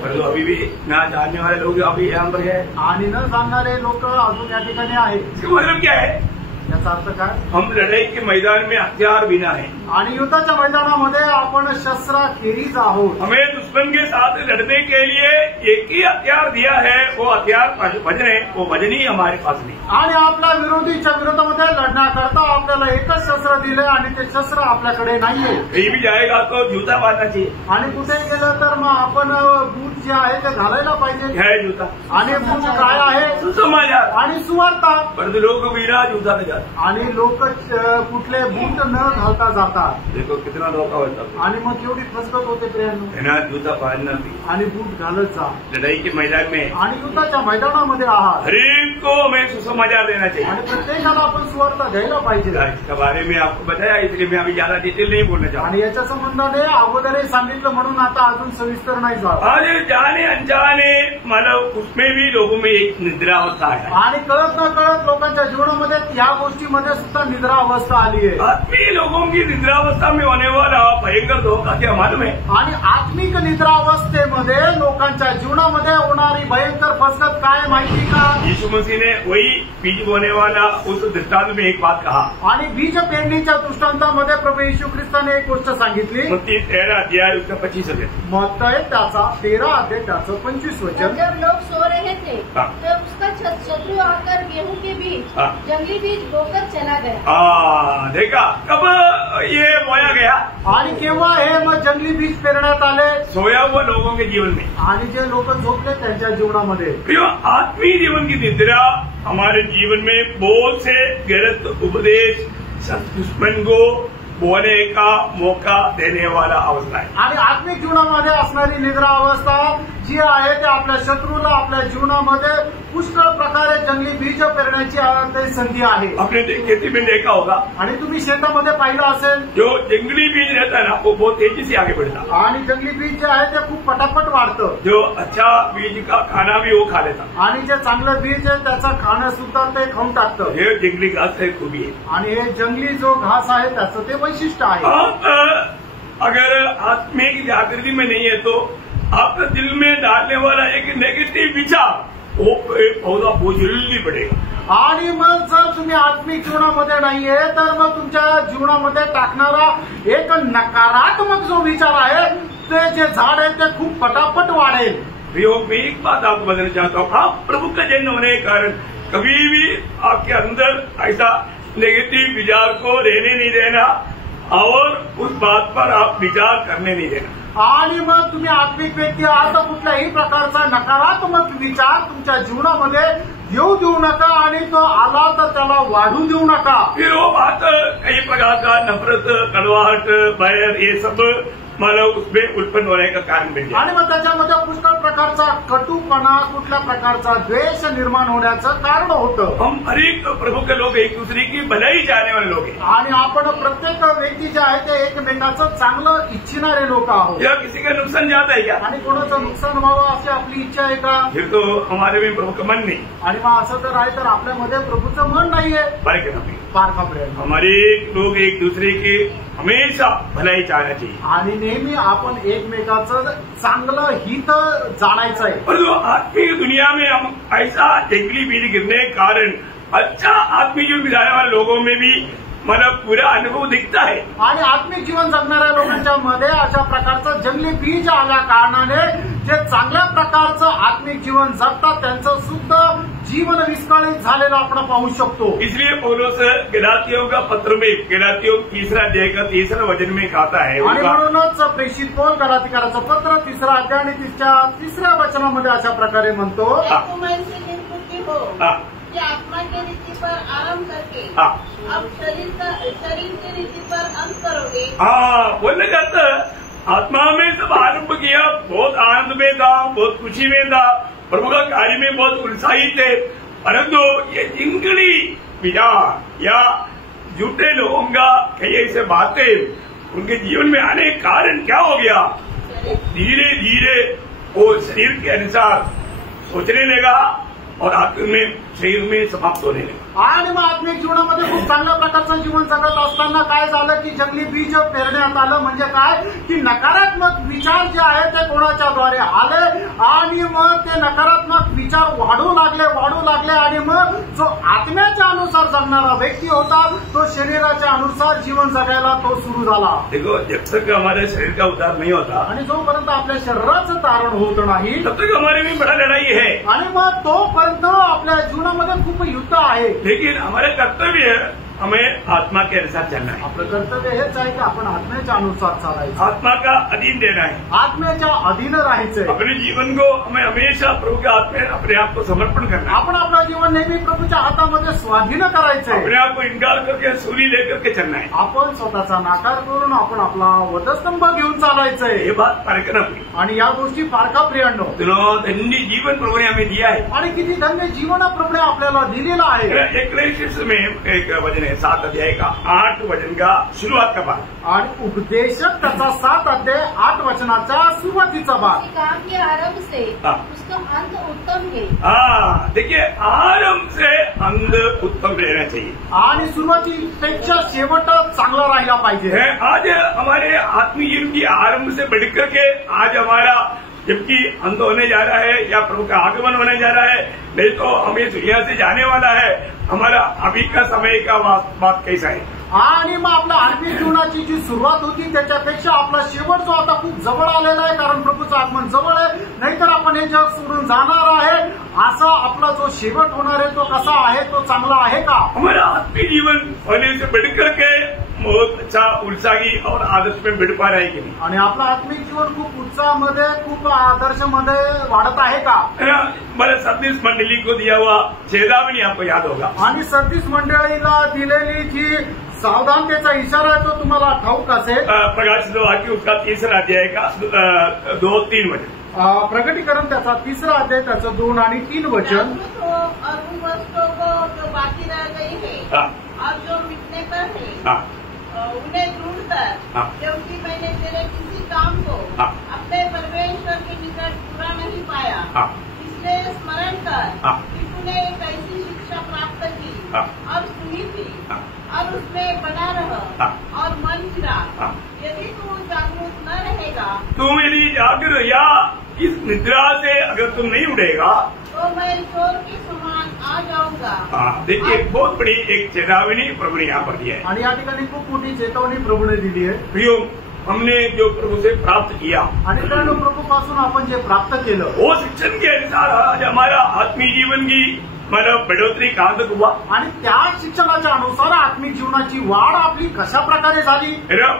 परंतु अभी भी ना जानने वाले लोग अभी यहाँ पर है आणि न जाणणारे लोक अजून या ठिकाणी आहेत। इसका मतलब क्या है, याचा अर्थ काय, हम लड़ाई के मैदान में हथियार बिना है, आणि युद्धाच्या मैदानामध्ये आपण शस्त्राखेरीज आहोत। हमें दुश्मन के साथ लड़ने के लिए एक ही हथियार दिया है, वो हथियार वजन है, वो वजन ही हमारे पास नहीं। आणि आपल्या विरोधीच्या विरोधामध्ये लढण्याकरता आपल्याला एकच शस्त्र दिले आणि ते शस्त्र आपल्याकडे नाहीये। कहीं भी जाएगा तो जूता बांधना चाहिए, आणि कुठे गेलं तर मग आपण बूट जे आहे ते घालायला पाहिजे। है जूता, आणि बूट काय आहे, सुसमाचार, आणि सुवार्ता। परंतु लोग बिना जूता नहीं जाते, आणि लोक कुठले बूट न घालता जातात। देखो कितना धोखा होता है, आणि मग केवढी फसगत होते प्रियांनो। बिना जूता पहनना भी, आणि बूट घालत जा, लड़ाई के मैदान में आणि युद्धाच्या मैदानामध्ये आहात, हर एक को हमें सुसमाचार देना चाहिए, आणि प्रत्येकाला आपण सुवार्ता द्यायला पाहिजे। इसके बारे में आपको बताया, इसलिए मैं अभी ज्यादा डिटेल नहीं बोलना चाहता। आणि याच्या संबंधाने अगोदरही सांगितलं म्हणून आता अजून सविस्तर नाही जात। आज जाने अनजाने मतलब उसमें भी लोगों में एक निद्रा अवस्था है, आणि कळत न कळत लोकांच्या जीवनामध्ये या गोष्टीमध्ये सुद्धा निद्रा अवस्था आली आहे। आत्मीय लोगों की निद्रावस्था में होने वाला भयंकर धोखा क्या मालूम है, आणि आत्मिक निद्रावस्थेमध्ये लोकांच्या जीवनामध्ये होणारी भयंकर फसगत काय माहिती का, यीशु मसीह ने वही बीज बोने वाला उस दृष्टांत में एक बात कहा, आणि बीज पेरणीच्या दृष्टांतामध्ये प्रभू येशू ख्रिस्ताने एक गोष्ट सांगितली। मत्ती 13 अध्याय उसका 25 वचन, मत्तय त्याचा 13 अध्याय त्याचं 25 वचन। जब लोग सो रहे थे तब उसका शत्रु आकर गेहूं के बीच जंगली बीज बोकर चला गया। देखा कब ये बोया गया, आणि केव्हा हे मग जंगली बीज पेरण्यात आले, सोया हुआ लोगों के जीवन में, आणि जे लोक झोपले त्यांच्या जीवनामध्ये। आत्मीय जीवन की निद्रा हमारे जीवन में बहुत से गलत उपदेश दुश्मन को बोलने का मौका देने वाला अवस्था है। आणि आत्मिक जीवनामध्ये असणारी निद्रा अवस्था जी आहे ते आपल्या शत्रूला आपल्या जीवनामध्ये पुष्कळ प्रकारे जंगली बीज पेरण्याची संधी आहे। आपने खेती में देखा होगा, आणि तुम्ही शेतामध्ये पाहिलं असेल, जो जंगली बीज रहता है ना वो बहुत तेजी से आगे बढ़ता, आणि जंगली बीज जे आहे ते खूप पटापट वाढतं। जो अच्छा बीज का खाना भी वो खा लेता, आणि जे चांगलं बीज आहे त्याचं खाणं सुद्धा ते खाऊन टाकतं। हे जंगली घास है खूबी है, आणि हे जंगली जो घास आहे त्याचं ते वैशिष्ट्य आहे। आप अगर आत्मीय की जागृति में नहीं है तो आपके दिल में डालने वाला एक नेगेटिव विचार वो पौधा बहुत जल्दी बढ़ेगा। आणि मग जर तुम्ही आत्मिक जीवनामध्ये नाहीये तर मग तुमच्या जीवनामध्ये टाकणारा एक नकारात्मक जो विचार आहे ते जे झाड आहे ते खूप पटापट वाढेल। मैं एक बात आपको बताना चाहता हूँ, आप प्रभु का जन होने के कारण कभी भी आपके अंदर ऐसा नेगेटिव विचार को रहने नहीं देना और उस बात पर आप विचार करने नहीं देना। आणि मग तुम्ही आत्मिक व्यक्ती आहात तर कुठल्याही प्रकारचा नकारात्मक विचार तुमच्या जीवनामध्ये येऊ देऊ नका आणि तो आला तर त्याला वाढू देऊ नका. फिर वो बात कई प्रकार का नफरत, कड़वाहट, बैर, ये सब मतलब उसमें उत्पन्न होने का कारण बन गया. आणि मग त्याच्यामध्ये पुष्कळ प्रकारचा कटुपणा, कुठल्या प्रकारचा द्वेष निर्माण होण्याचं कारण होतं. हम हर एक प्रभु के लोग एक दूसरे की भलाई चाहने वाले लोग हैं. आणि आपण प्रत्येक व्यक्ती जे आहे ते एकमेकाचं चांगलं इच्छिणारे लोक आहोत. या किसी का नुकसान चाहता है क्या? आणि कोणाचं नुकसान व्हावं अशी आपली इच्छा आहे का? फिर तो हमारे में प्रभु का मन नहीं. आणि मग असं जर आहे तर आपल्यामध्ये प्रभूचं मन नाहीये. पारखा प्रयत्न हमारे लोग एक दूसरे की हमेशा भलाई चाहना चाहिए. आणि नेहमी आपण एकमेकाचं चांगलं हित जाणायचं आहे. परंतु आत्मिक दुनिया में हम ऐसा जंगली बीज गिरने के कारण अच्छा आत्मिक जीवन बिताने वाले लोगों में भी मतलब पूरा अनुभव दिखता है. आणि आत्मिक जीवन जगणाऱ्या लोकांच्या मध्ये अशा प्रकारचं जंगली बीज आल्या कारणाने जे चांगल्या प्रकारचं आत्मिक जीवन जगतात त्यांचं सुद्धा जीवन विस्कळीत झालेलं आपण पाहू शकतो. इसलिए पौलुस गलातियों का पत्र में गलातियों 3 अध्याय का 3 वचन में कहता है. आणि म्हणूनच प्रेषित पौल गलातिकाराचं पत्र 3 अध्याय आणि 3 वचनामध्ये अशा प्रकारे म्हणतो कि आत्मा की रीति पर आरंभ करके अब शरीर की रीति पर अंत करोगे. बोलने जाता आत्मा में सब आरंभ किया, बहुत आनंद में था, बहुत खुशी में था, प्रभु का कार्य में बहुत उत्साहित थे. परंतु ये जंगली विचार या झूठे लोगों का कई ऐसे बातें उनके जीवन में आने के कारण क्या हो गया, धीरे धीरे वो शरीर के अनुसार सोचने लगा और आत्मा में शरीर में समाप्त होने लगा. आणि मग आत्मिक जीवनामध्ये खूप चांगल्या प्रकारचं जीवन जगत असताना काय झालं की जंगली बीज पेरण्यात आलं. म्हणजे काय की नकारात्मक विचार जे आहे ते कोणाच्या द्वारे आले आणि मग ते नकारात्मक विचार वाढू लागले आणि मग जो आत्म्याच्या अनुसार जगणारा व्यक्ती होता तो शरीराच्या अनुसार जीवन जगायला तो सुरू झाला. देखो जब तक हमारे शरीर का उद्धार नहीं होता आणि जोपर्यंत आपल्या शरीराचं तारण होत नाही तब तक हमारे में बड़ा लड़ाई है. आणि मग तोपर्यंत आपल्या जीवनामध्ये खूप युद्ध आहे. लेकिन हमारे कर्तव्य है हमें आत्मा के अनुसार चलना है. आपलं कर्तव्य हेच आहे की आपण आत्म्याच्या अनुसार चालायचं, आत्मा का अधीन देना है, आत्म्याच्या अधीन राहायचंय. अपने जीवन को हमें हमेशा प्रभु के हाथ में अपने आप को समर्पण करना है. आपण आपलं जीवन नेहमी प्रभूच्या हातामध्ये स्वाधीन करायचंय. अपने आप को इनकार करके सूली लेकर के चलना है. आपण स्वतःचा नाकार करून आपण आपला वधस्तंभ घेऊन चालायचंय. ये बात पारखना पड़ी. आणि या गोष्टी फारका प्रियांनो धन्य जीवन प्रभु ने हमें दिया है. आणि किती धन्य जीवन प्रभूने आपल्याला दिलेलं आहे. एक्लेसियस में एक वचन है 7 अध्याय का 8 वचन का शुरुआत का भाग. आणि उपदेशक त्याचा 7 अध्याय 8 वचनाचा सुरुवातीचा भाग. काम के आरंभ से उसका अंत उत्तम है. देखिए आरंभ से अंत उत्तम रहना चाहिए. आणि सुरुवातीपेक्षा शेवट चांगला राहिला पाहिजे. आज हमारे आत्मीय जीवन की आरंभ से बढ़कर के आज हमारा जबकि अंत होने जा रहा है या प्रभु का आगमन होने जा रहा है, नहीं तो हम इस दुनिया से जाने वाला है. हमारा अभी का समय का बात कैसा है. आणि मग आपल्या आत्मिक जीवनाची जी सुरुवात होती त्याच्यापेक्षा आपला शेवट जो आता खूप जवळ आलेला आहे. कारण प्रभूचं आगमन जवळ आहे. नाहीतर आपण हे जग सोडून जाणार आहे. असा आपला जो शेवट होणार आहे तो कसा आहे, तो चांगला आहे का. हमारा आत्मिक जीवन होने से बढ़कर के बहुत अच्छा उत्साही और आदर्श में बढ़ पा रहा है कि नहीं. आणि आपलं आत्मिक जीवन खूप उत्साहामध्ये खूप आदर्शमध्ये वाढत आहे का. बरं सतीश मंडली को दिया हुआ चेतावनी आपको याद होगा. आणि सतीश मंडळीला दिलेली जी सावधानतेचा इशारा आहे तो तुम्हाला ठाऊक असेल. प्रकाशित वाक्य उसका 3 अध्याय का 2-3 वचन. प्रकटीकरण त्याचा 3 अध्याय त्याचं 2 आणि 3 वचन. जो बाकी रह गई है और जो मिटने पर है उन्हें ढूंढ कर, क्योंकि मैंने तेरे किसी काम को अपने परमेश्वर के निकट पूरा नहीं पाया, इसलिए स्मरण कर कि तूने एक ऐसी शिक्षा प्राप्त की और सुनी थी और उसमें बना रह और मन फिरा. यदि तू जागरूक न रहेगा तू मेरी जागृत या इस निद्रा से अगर तुम नहीं उठेगा तो मैं चोर के समान आ जाऊंगा. देखिए बहुत बड़ी एक चेतावनी प्रभु ने यहाँ पर दी है. आणि या ठिकाणी खूप मोठी चेतावणी प्रभूने दिली आहे. प्रियो हमने जो प्रभु से प्राप्त किया, आणि मित्रांनो प्रभूपासून आपण जे प्राप्त केलं वो शिक्षण के अनुसार आज हमारा आत्मीय जीवन की मतलब बढ़ोतरी कहाँ तक हुआ, आणि त्या शिक्षणाच्या अनुसार आत्मिक जीवनाची वाढ आपली कशा प्रकारे झाली,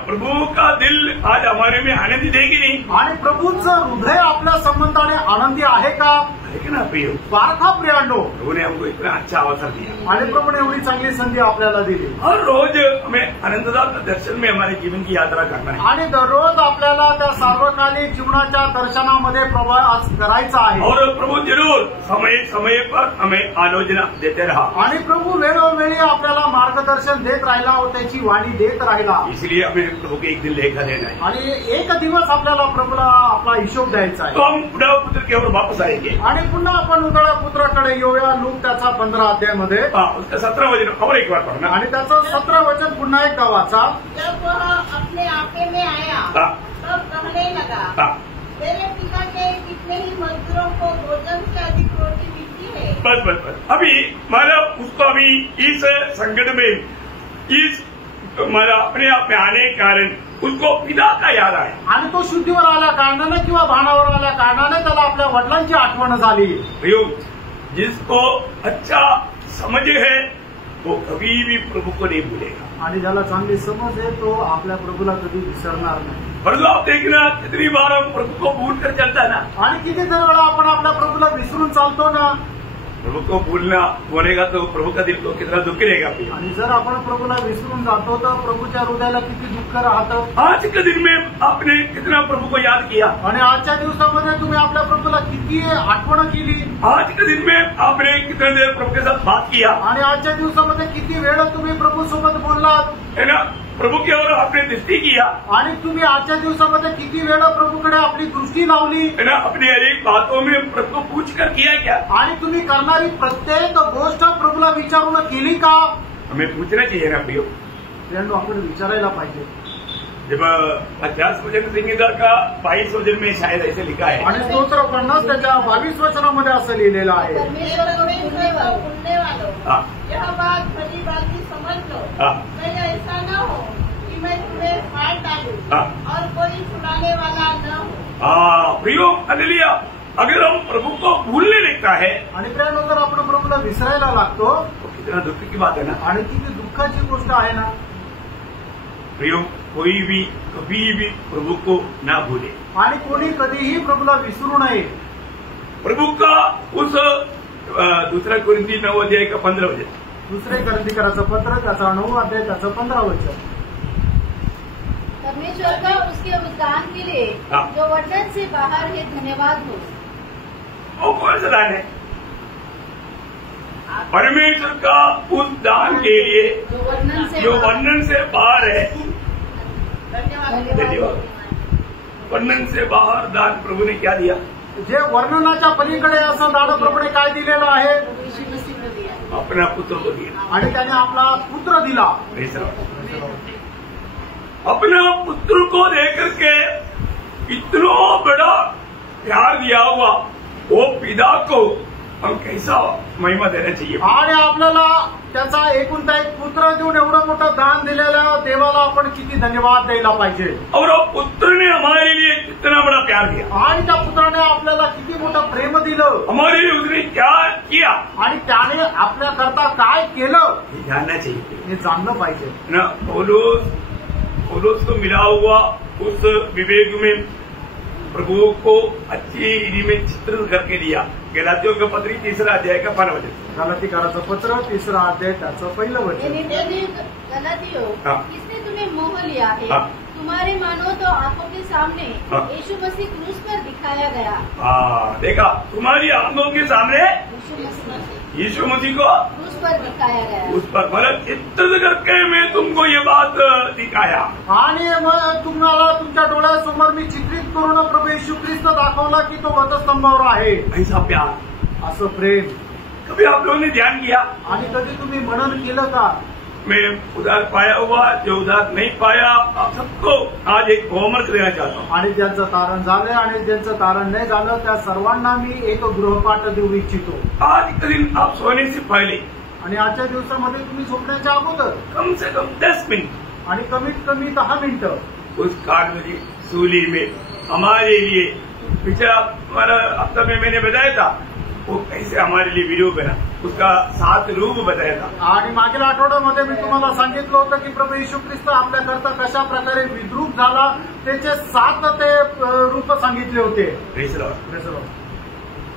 प्रभु का दिल आज हमारे में आनंद देगी नहीं, आणि प्रभूचं हृदय आपल्या संबंधाने आनंदी आहे का, लेकिन प्रिय पारखा प्रियांडो, प्रभु ने हमको इतना अच्छा अवसर दिया, आणि प्रभूने एवढी चांगली संधी आपल्याला दिली. हर रोज हमें आनंददायक दर्शन में हमारे जीवन की यात्रा करना है, आणि दररोज आपल्याला त्या सार्वकालिक जीवनाच्या दर्शनामध्ये प्रवास करायचा आहे. और प्रभु जरूर समय समय पर हमें आलोचना देते रहा, आणि प्रभू वेळोवेळी आपल्याला मार्गदर्शन देत राहिला व त्याची वाणी देत राहिला. इसलिए हमें प्रभु के एक दिन लेखा देना है, आणि एक दिवस आपल्याला प्रभूला आपला हिशोब द्यायचा तो आहे. हम उड़ाव पुत्र की ओर वापस आएंगे. आणि पुन्हा आपण उदळा पुत्राकडे येऊया. लूक त्याचा 15 अध्यायमध्ये उसका 17 वचन और एक बार पढ़ना. आणि त्याचं 17 वचन पुन्हा एकदा वाचा. जब वह अपने आपे में आया तब कहने लगा, मेरे पिता के कितने ही मजदूरों को भोजन से अधिक रोटी मिलती है. बस अभी मतलब उसको अभी इस संकट में इस मतलब अपने आप में आने के कारण उसको पिता का याद आया. आणि तो शुद्धीवर आल्या कारणाने किंवा भानावर आल्या कारणाने त्याला आपल्या वडिलांची आठवण झाली. जिसको अच्छा समझ है वो कभी भी प्रभु को नहीं भूलेगा. आणि ज्याला चांगली समज आहे तो आपल्या प्रभूला कधी विसरणार नाही. परंतु आप देखना कितनी बार हम प्रभु को भूल कर चलता है ना. आणि किती वेळा आपण आपल्या प्रभूला विसरून चालतो ना. प्रभु को भूलना बोलेगा तो प्रभु का दिल को कितना दुख रहेगा. आणि जर आपण प्रभूला विसरून जातो तर प्रभूच्या हृदयाला किती दुःख राहतं. आज के दिन में आपने कितना प्रभु को याद किया. आणि आजच्या दिवसामध्ये तुम्ही आपल्या प्रभूला किती आठवण केली. आज के दिन में आपने कितने देर प्रभु के साथ बात किया. आणि आजच्या दिवसामध्ये किती वेळ तुम्ही प्रभू सोबत बोललात. है ना. प्रभु की ओर आपने दृष्टि किया. आणि तुम्ही आजच्या दिवसामध्ये किती वेळ प्रभूकडे आपली दृष्टी लावली. है ना. अपनी हर एक बातों में प्रभु को पूछ कर किया क्या. आणि तुम्ही करणारी प्रत्येक गोष्ट प्रभूला विचारून केली का. हमें पूछना चाहिए ना प्रियो. प्रियांनो आपण विचारायला पाहिजे. जब 50 वचन संहिता का 22 वचन में शायद ऐसे लिखा है. आणि स्तोत्र 50 त्याच्या 22 वचनामध्ये असं लिहिलेलं आहे. सुनने वालों, यह बात भली बात समझ लो. कहीं ऐसा न हो कि मैं तुम्हें फाड़ डालूं और कोई छुड़ाने वाला न हो. प्रियो हालेलुया. अगर हम प्रभु को भूलने लगता है आणि प्रियांनो जर आपण प्रभूला विसरायला लागतो तो कितना दुख की बात है ना. आणि किती दुःखाची गोष्ट आहे ना. प्रियो कोई भी कभी भी प्रभु को ना भूले. आणि कोणी कधीही प्रभूला विसरू नये. प्रभु का उस 2 कोरिन्थी 9 अध्याय का 15 वचन. 2 कोरिन्थीकराचं पत्र त्याचा 9 अध्याय त्याचं 15 वचन. परमेश्वर का उसके उस दान के लिए जो वर्णन से बाहर है धन्यवाद हो. और कौन सा दान है. परमेश्वर का उस दान के लिए जो वर्णन से बाहर है. धन्यवाद. वर्णन से बाहर दान प्रभु ने क्या दिया. जे वर्णनाच्या पलीकडे असं दान प्रभूने काय दिलेलं आहे. अपना पुत्र को दिया. आणि त्याने आपला पुत्र दिला. अपना पुत्र को देकर के इतना बड़ा प्यार दिया हुआ वो पिता को हम कैसा महिमा देना चाहिए. आणि आपल्याला त्याचा एकुलता एक पुत्र देऊन एवढं मोठं दान दिलेल्या देवाला आपण किती धन्यवाद द्यायला पाहिजे. और वो पुत्र ने हमारे लिए कितना बड़ा प्यार दिया. आणि त्या पुत्राने आपल्याला किती मोठं प्रेम दिलं. हमारे लिए उसने क्या किया आणि त्याने आपल्या करता काय केलं हे जानना चाहिए. हे जाणलं पाहिजे ना. पौलुस को मिला हुआ उस विवेक में प्रभु को अच्छी रीति में चित्रित करके दिया. गलातियों का पत्र 3 अध्याय का 5 वचन. गलातीकाराचं पत्र 3 अध्याय त्याचं 1 वचन. गलातियों, किसने तुम्हें मोह लिया है. तुम्हारे मानो तो आंखों के सामने यीशु मसीह क्रूस पर दिखाया गया. देखा. तुम्हारी आंखों के सामने यीशु मसीह को क्रूस पर दिखाया गया. उस पर मतलब चित्रित करके मैं तुमको ये बात दिखाया. आणि मग तुम्हाला तुमच्या डोळ्यासमोर मी चित्रित करून प्रभू येशू ख्रिस्त दाखवला की तो वधस्तंभावर आहे. ऐसा प्यार, असं प्रेम कभी आप लोगों ने ध्यान किया. आणि कधी तुम्ही मनन केलं का. मैं उधार पाया हुआ जो उधार नहीं पाया आप सबको आज एक होमवर्क देना चाहता हूँ. आणि ज्यांचं तारण झालं आणि ज्यांचं तारण नाही झालं त्या सर्वांना मी एक गृहपाठ देऊ इच्छितो. आज के दिन आप सोने से पहले आणि आजच्या दिवसामध्ये तुम्ही झोपण्याच्या अगोदर कम से कम 10 मिनिट आणि कमीत कमी 10 मिनिटं उस कालवरी सूली में हमारे लिए पिछला हमारा हफ्ता में मैंने बताया था वो कैसे हमारे लिए विरूप बना, उसका 7 रूप बताया था। आणि मागील आठवड्यामध्ये मी तुम्हाला सांगितलं होतं की प्रभू येशू ख्रिस्त आपल्याकरता कशा प्रकारे विद्रूप झाला, त्याचे 7 ते रूप सांगितले होते। Praise Lord.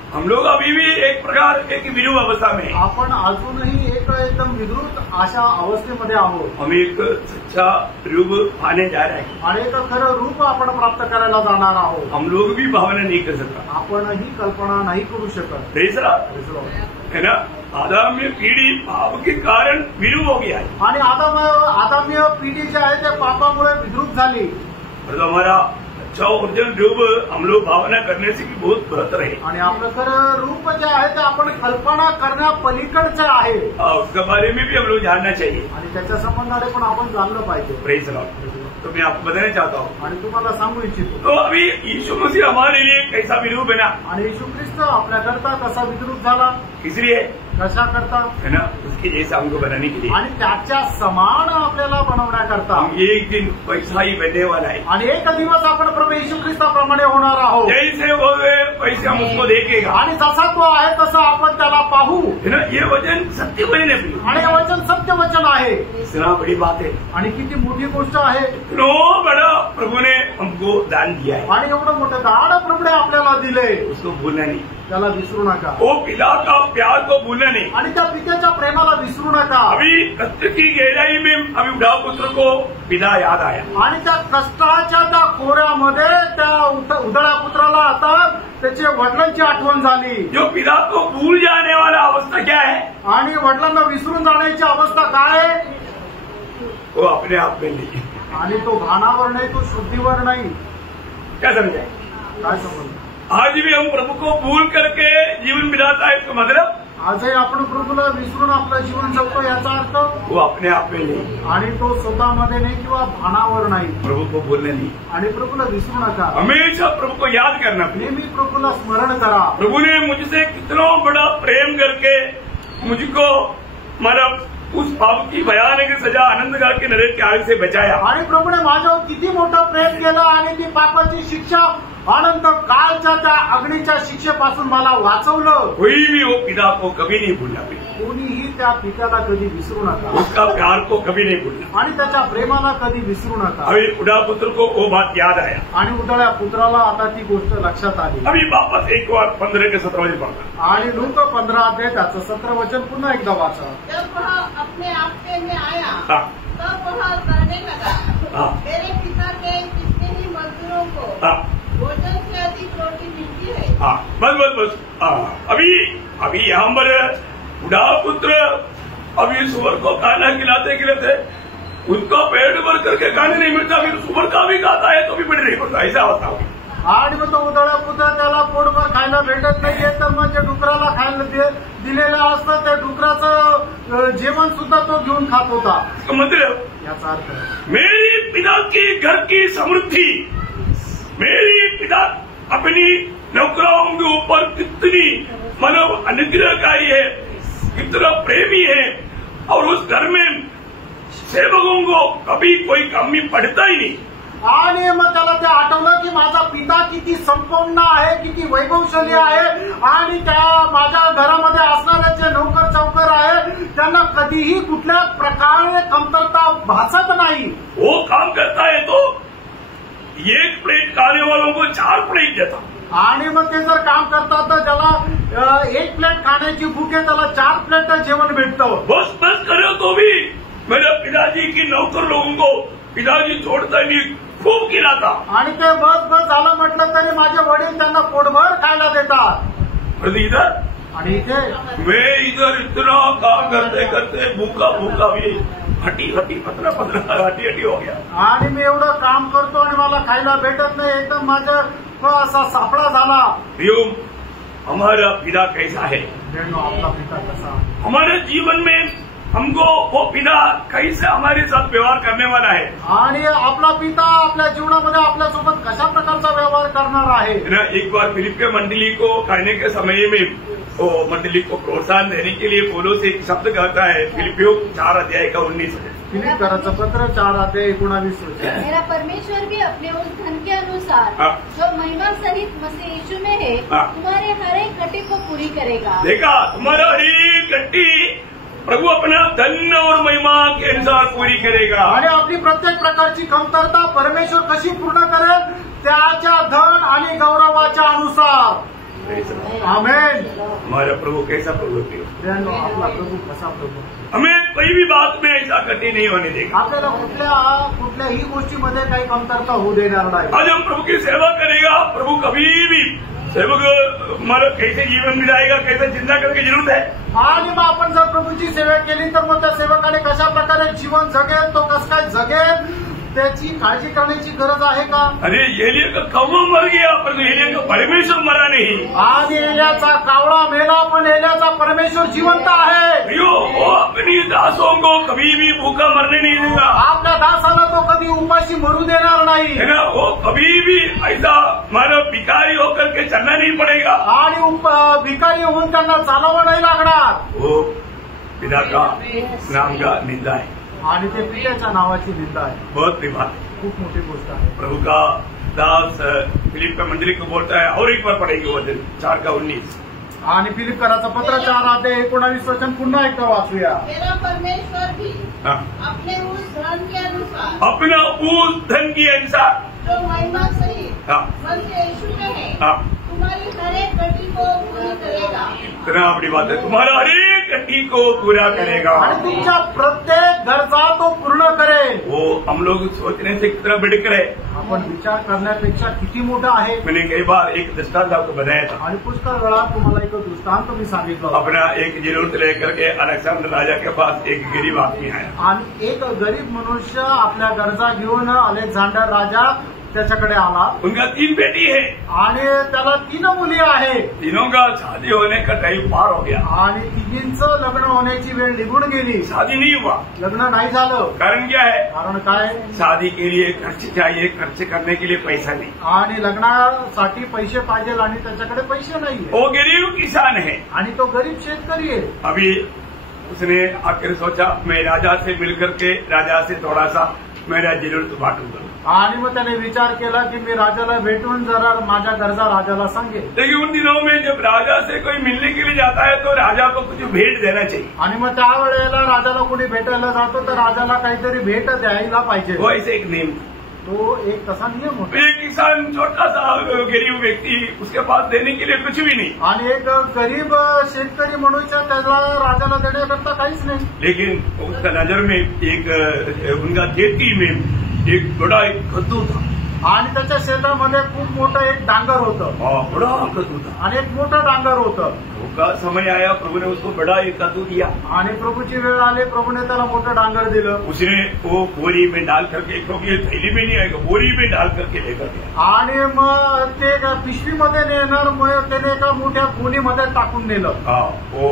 हम लोग अभी भी एक प्रकार एक विरूप अवस्था में, आपण अजूनही एक एकदम विद्रूप अशा अवस्थेमध्ये आहोत। हम एक सच्चा रूप पाने जा रहे हैं आणि एक खरं रूप आपण प्राप्त करायला जाणार आहोत। हम लोग भी भावना नहीं कर सकता, आपणही कल्पना नाही करू शकत। प्रेज लॉर्ड, है ना। आदाम्य पीढ़ी पाप के कारण विरूप हो गया है आणि आदाम्य पिढी जी आहे ते पापामुळे विद्रूप झाली। और हमारा अच्छा ओरिजिनल रूप हम लोग भावना करने से भी बहुत बेहतर है आणि आपलं खरं रूप जे आहे ते आपण कल्पना करण्या पलीकडचे आहे, उसके बारे में भी हम लोग जानना चाहिए आणि त्याच्या संबंधाने पण आपण जाणलं पाहिजे। Praise Lord. तो मैं आपको बताना चाहता हूँ, आणि तुम्हाला सांगू इच्छितो तो अभी यीशु मसीह हमारे लिए कैसा विरूप बना, आणि येशू ख्रिस्त आपल्याकरता कसा विद्रूप झाला, इसलिए कशा करता, है ना, उसके जैसा हमको बनाने के लिए, आणि त्याच्या समान आपल्याला बनवण्याकरता हम एक दिन वैसा ही बनने वाला है। आणि एक दिवस आपण प्रभू येशू ख्रिस्ताप्रमाणे होणार आहोत। जैसे वो है वैसे हम उसको देखेगा, आणि जसा तो आहे तसं आपण त्याला पाहू। है ना। ये वचन सत्य वचन है, आणि हे वचन सत्य वचन आहे। इतना बड़ी बात है, आणि किती मोठी गोष्ट आहे। इतना बड़ा प्रभु ने हमको दान दिया है, आणि एवढं मोठं दान प्रभूने आपल्याला दिले, उसको भूलना नहीं, त्याला विसरू नका। वो पिता का प्यार को भूलना नहीं। आणि त्या पित्याच्या प्रेमाला विसरू नका। अभी कष्ट की गहराई में अभी बुढ़ा पुत्र को पिता याद आया, आणि त्या कष्टाच्या त्या खोऱ्यामध्ये त्या उधळ्या पुत्राला आता त्याच्या वडिलांची आठवण झाली। जो पिता को भूल जाने वाला अवस्था क्या है, आणि वडिलांना विसरून जाण्याची अवस्था काय, वो अपने आप में नहीं। आणि तो भानावर नाही, तो शुद्धीवर नाही। क्या समझे? काय समजलं? आज भी हम प्रभु को भूल करके जीवन बिताता है, तो मतलब आजही आपण प्रभूला विसरून आपलं जीवन जगतो, याचा अर्थ वो अपने आप में नहीं, आणि तो स्वतःमध्ये नाही किंवा भानावर नाही। प्रभु को भूलना नहीं, आणि प्रभूला विसरू नका, हमेशा प्रभु को याद करना। नेहमी प्रभूला स्मरण करा। प्रभु ने मुझसे कितना बड़ा प्रेम करके मुझको मतलब उस पाप की भयानक सजा आनंदगार के नरक के आग से बचाया। आणि प्रभूने माझ्यावर किती मोठं प्रेम केलं आणि ती पापाची शिक्षा अनंत काळच्या त्या अग्नीच्या शिक्षेपासून मला वाचवलं। कोई भी वो पिता को कभी नहीं भूलना, कोणीही त्या पित्याला कधी विसरू नका, उसका प्यार को कभी नहीं भूलना। आणि त्याच्या प्रेमाला कधी विसरू नका। अभी बुढ़ा पुत्र को वो बात याद आया, आणि उधळ्या पुत्राला आता ती गोष्ट लक्षात आली। अभी वापस एक बार 15 के 17 वचन पढ़ना। आणि लूक 15 अध्याय त्याचं 17 वचन पुन्हा एकदा वाचा। जब वह अपने आपके में आया हाँ, तब वह कहने लगा, हाँ, मेरे पिता के कितने ही मजदूरों को हाँ, भोजन से अधिक रोटी मिलती है। हाँ, बस अभी यहाँ पर बुढ़ा पुत्र अभी सुअर को खाना खिलाते उसका पेट भर करके खाने नहीं मिलता, फिर सुअर का भी खाता है तो भी पेट नहीं भरता, ऐसा होता है। आणि मग तो उधळा पुत्र त्याला पोटभर खायला भेटत नाहीये, तर मग जे डुकराला खायला दिलेलं असतं त्या डुकराचं जेवण सुद्धा तो घेऊन खात होता। मतलब याचा अर्थ मेरी पिता की घर की समृद्धि, मेरी पिता अपनी नौकरों के ऊपर कितनी मतलब अनुग्रहकारी है, कितना प्रेमी है, और उस घर में सेवकों को कभी कोई कमी पड़ता ही नहीं। आणि मग त्याला ते आठवलं की माझा पिता किती संपन्न आहे, किती वैभवशाली आहे, आणि त्या माझ्या घरामध्ये असणारे जे नोकर चौकर आहे त्यांना कधीही कुठल्या प्रकारे कमतरता भासत नाही। वो काम करता है तो एक प्लेट खाने वालों को 4 प्लेट देता, आणि मग ते जर काम करतात तर ज्याला 1 प्लेट खाण्याची भूक आहे त्याला 4 प्लेट जेवण भेटतं। बस करो तो भी मेरे पिताजी की नौकर लोगों को पिताजी छोड़ता नहीं, खूब खिलाता। आणि ते बस झालं म्हटलं तरी माझे वडील त्यांना पोटभर खायला देतात। और इधर आणि इथे मैं इधर इतना काम करते भूखा भी हटी पतला हटी हो गया। आणि मी एवढं काम करतो आणि मला खायला भेटत नाही, एकदम माझा असा सापडा झाला। ह्यूम हमारा पिता कैसा है, आपला पिता कसा, हमारे जीवन में हमको वो पिता कैसे हमारे साथ व्यवहार करने वाला है, आणि आपला पिता आपल्या जीवनामध्ये आपल्यासोबत कशा प्रकारचा व्यवहार करणार आहे। एक बार फिलिपियो मंडली को कहने के समय में वो मंडली को प्रोत्साहन देने के लिए पौलुस एक शब्द कहता है, फिलिपियो 4 अध्याय का 19। फिलिप्पियराचं पत्र 4:19. मेरा परमेश्वर भी अपने उस धन के अनुसार जो महिमा सहित मसीह यीशु में है तुम्हारे हर एक घटी को पूरी करेगा. देखा, तुम्हारा हर एक घटी प्रभु अपना धन और महिमा के अनुसार पूरी करेगा. आणि आपली प्रत्येक प्रकारची कमतरता परमेश्वर कशी पूर्ण करेल त्याच्या धन आणि गौरवाच्या अनुसार. आमेन. हमारा प्रभु कैसा प्रभु है? आपला प्रभु कसा प्रभु? हमें कोई भी बात में ऐसा कठिन नहीं होने देगा. आपल्याला कुठल्याही गोष्टीमध्ये काही कमतरता होऊ देणार नाही. आज हम प्रभु की सेवा करेगा. प्रभु कभी भी सेवक हमारा कैसे जीवन मिलाएगा, कैसे चिंता करने की जरूरत है. आणि मग आपण जर प्रभूची सेवा केली तर मग त्या सेवकाने कशा प्रकारे जीवन जगेल, तो कसं काय जगेल त्याची काळजी करण्याची गरज आहे का? अरे एलिया का कौवा मर गया पर एलिया का परमेश्वर मरा नहीं. आज एलियाचा कावळा मेला पण एलियाचा परमेश्वर जिवंत आहे. अयो, वो अपनी दासों को कभी भी भूखा मरने नहीं देगा. आपल्या दासाला तो कधी उपाशी मरू देणार नाही. है ना, वो कभी भी ऐसा मानो भिखारी होकर के चलना नहीं पड़ेगा. आणि भिकारी होऊन त्यांना चालावं नाही लागणार. वो पिता का नाम का निंदा है आणि ते पित्याच्या नावाची निंदा आहे. बहुत बड़ी बात है, खूप मोठी गोष्ट आहे. प्रभु का दास फिलिप मंडली को बोलता है और एक बार पढ़ेगी वो दिन 4:19. आणि फिलिप्पियराचं पत्र 4:19 पुन्हा एकदा वाचूया. मेरा परमेश्वर भी अपने उस धन के अनुसार अपना उस धन के अनुसार जो महिमा सहित मसीह यीशु में है तुम्हारी हर एक घटी को पूरी करेगा. इतना बड़ी बात है, तुम्हारा हर एक घटी को पूरा करेगा. आणि तुमच्या प्रत्येक गरजा तो पूर्ण करेल. वो हम लोग सोचने से कितना बढ़कर है. आपण विचार करण्यापेक्षा किती मोठा आहे. मैंने कई बार एक दृष्टांत आपको बताया था. आणि पुष्कळ वेळा तुम्हाला एक दृष्टांत मी सांगितलं. अपना एक जरूरत लेकर के अलेक्जेंडर राजा के पास एक गरीब आदमी आया. आणि एक गरीब मनुष्य आपल्या गरजा घेऊन अलेक्झांडर राजा त्याच्याकडे आला. उनका 3 बेटी है आणि त्याला 3 मुली आहे. तीनों का शादी होने का टाइम पार हो गया. आणि तिघींचं लग्न होण्याची वेळ निघून गेली. शादी नहीं हुआ. लग्न नाही झालं. कारण क्या है? कारण काय? शादी के लिए खर्च चाहिए, खर्च करने के लिए पैसा नहीं. आणि लग्नासाठी पैसे पाहिजे आणि त्याच्याकडे पैसे नाहीये. वो गरीब किसान है आणि तो गरीब शेतकरी आहे. अभी उसने आखिर सोचा मैं राजा से मिलकर के राजा से थोड़ा सा मेरा जरूरत बांटूंगा. आणि मग त्याने विचार केला की मी राजाला भेटून जरा माझ्या गरजा राजाला सांगेल. लेकिन उन दिनों में जब राजा से कोई मिलने के लिए जाता है तो राजा को कुछ भेंट देना चाहिए. आणि मग त्यावेळेला राजाला कोणी भेटायला जातो तर राजाला काहीतरी भेट द्यायला पाहिजे. वो ऐसे एक नियम, तो एक तसा नियम होता. एक किसान छोटा सा गरीब व्यक्ति उसके पास देने के लिए कुछ भी नहीं. आणि एक गरीब शेतकरी मनुष्य त्याला राजाला देण्याकरता काहीच नाही. लेकिन उसका नजर में एक उनका खेती में एक बड़ा एक कद्दू था. आणि त्याच्या शेतामध्ये खूप मोठं एक डांगर होतं. बड़ा कद्दू था. आणि एक मोठं डांगर होतं. का समय आया, प्रभु ने उसको बड़ा एक कद्दू दिया. आणि प्रभूची वेळ आली, प्रभूने त्याला मोठं डांगर दिलं. उसने वो बोरी में डाल करके, क्योंकि ये थैली में नहीं आएगा, बोरी में डाल करके लेकर गया. आणि मग ते पिशवीमध्ये नेणार मग त्याने एका मोठ्या गोणीमध्ये टाकून नेलं. वो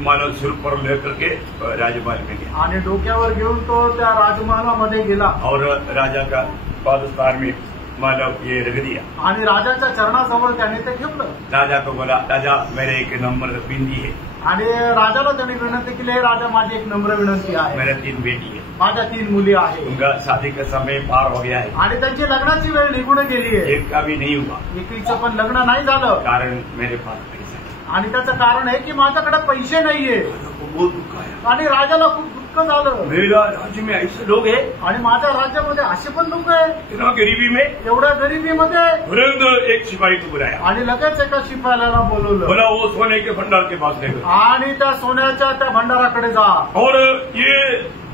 मानव सिर पर लेकर के राजमहल में गया. आणि डोक्यावर घेऊन तो त्या राजमहालामध्ये गेला. और राजा का पादस्थान में मानव ये रख दिया. आणि राजाच्या चरणाजवळ त्याने ते ठेवलं. राजा को बोला, राजा मेरे एक नंबर बिंदी है. आणि राजाला त्याने विनंती केली, हे राजा माझी एक नम्र विनंती आहे. मेरे 3 बेटी है. माझ्या 3 मुली आहेत. उनका शादी का समय पार हो गया है. आणि त्यांची लग्नाची वेळ निघून गेली आहे. एक का भी नहीं हुआ. एकीचं पण लग्न नाही झालं. कारण मेरे पास पैसा है. आणि त्याचं कारण आहे की माझ्याकडे पैसे नाहीये. बहुत दुःख आहे. आणि राजाला खूप दुःख झालं. मेरा राज्य में ऐसे लोग है. आणि माझ्या राज्यामध्ये असे पण लोक आहेत. इतना गरीबी में, एवढ्या गरीबीमध्ये. तुरंत एक सिपाही को बुलाया. आणि लगेच एका शिपायाला बोलवलं. बोला वो सोने के भंडार के पास ले गए. आणि त्या सोन्याच्या त्या भंडाराकडे जा. और ये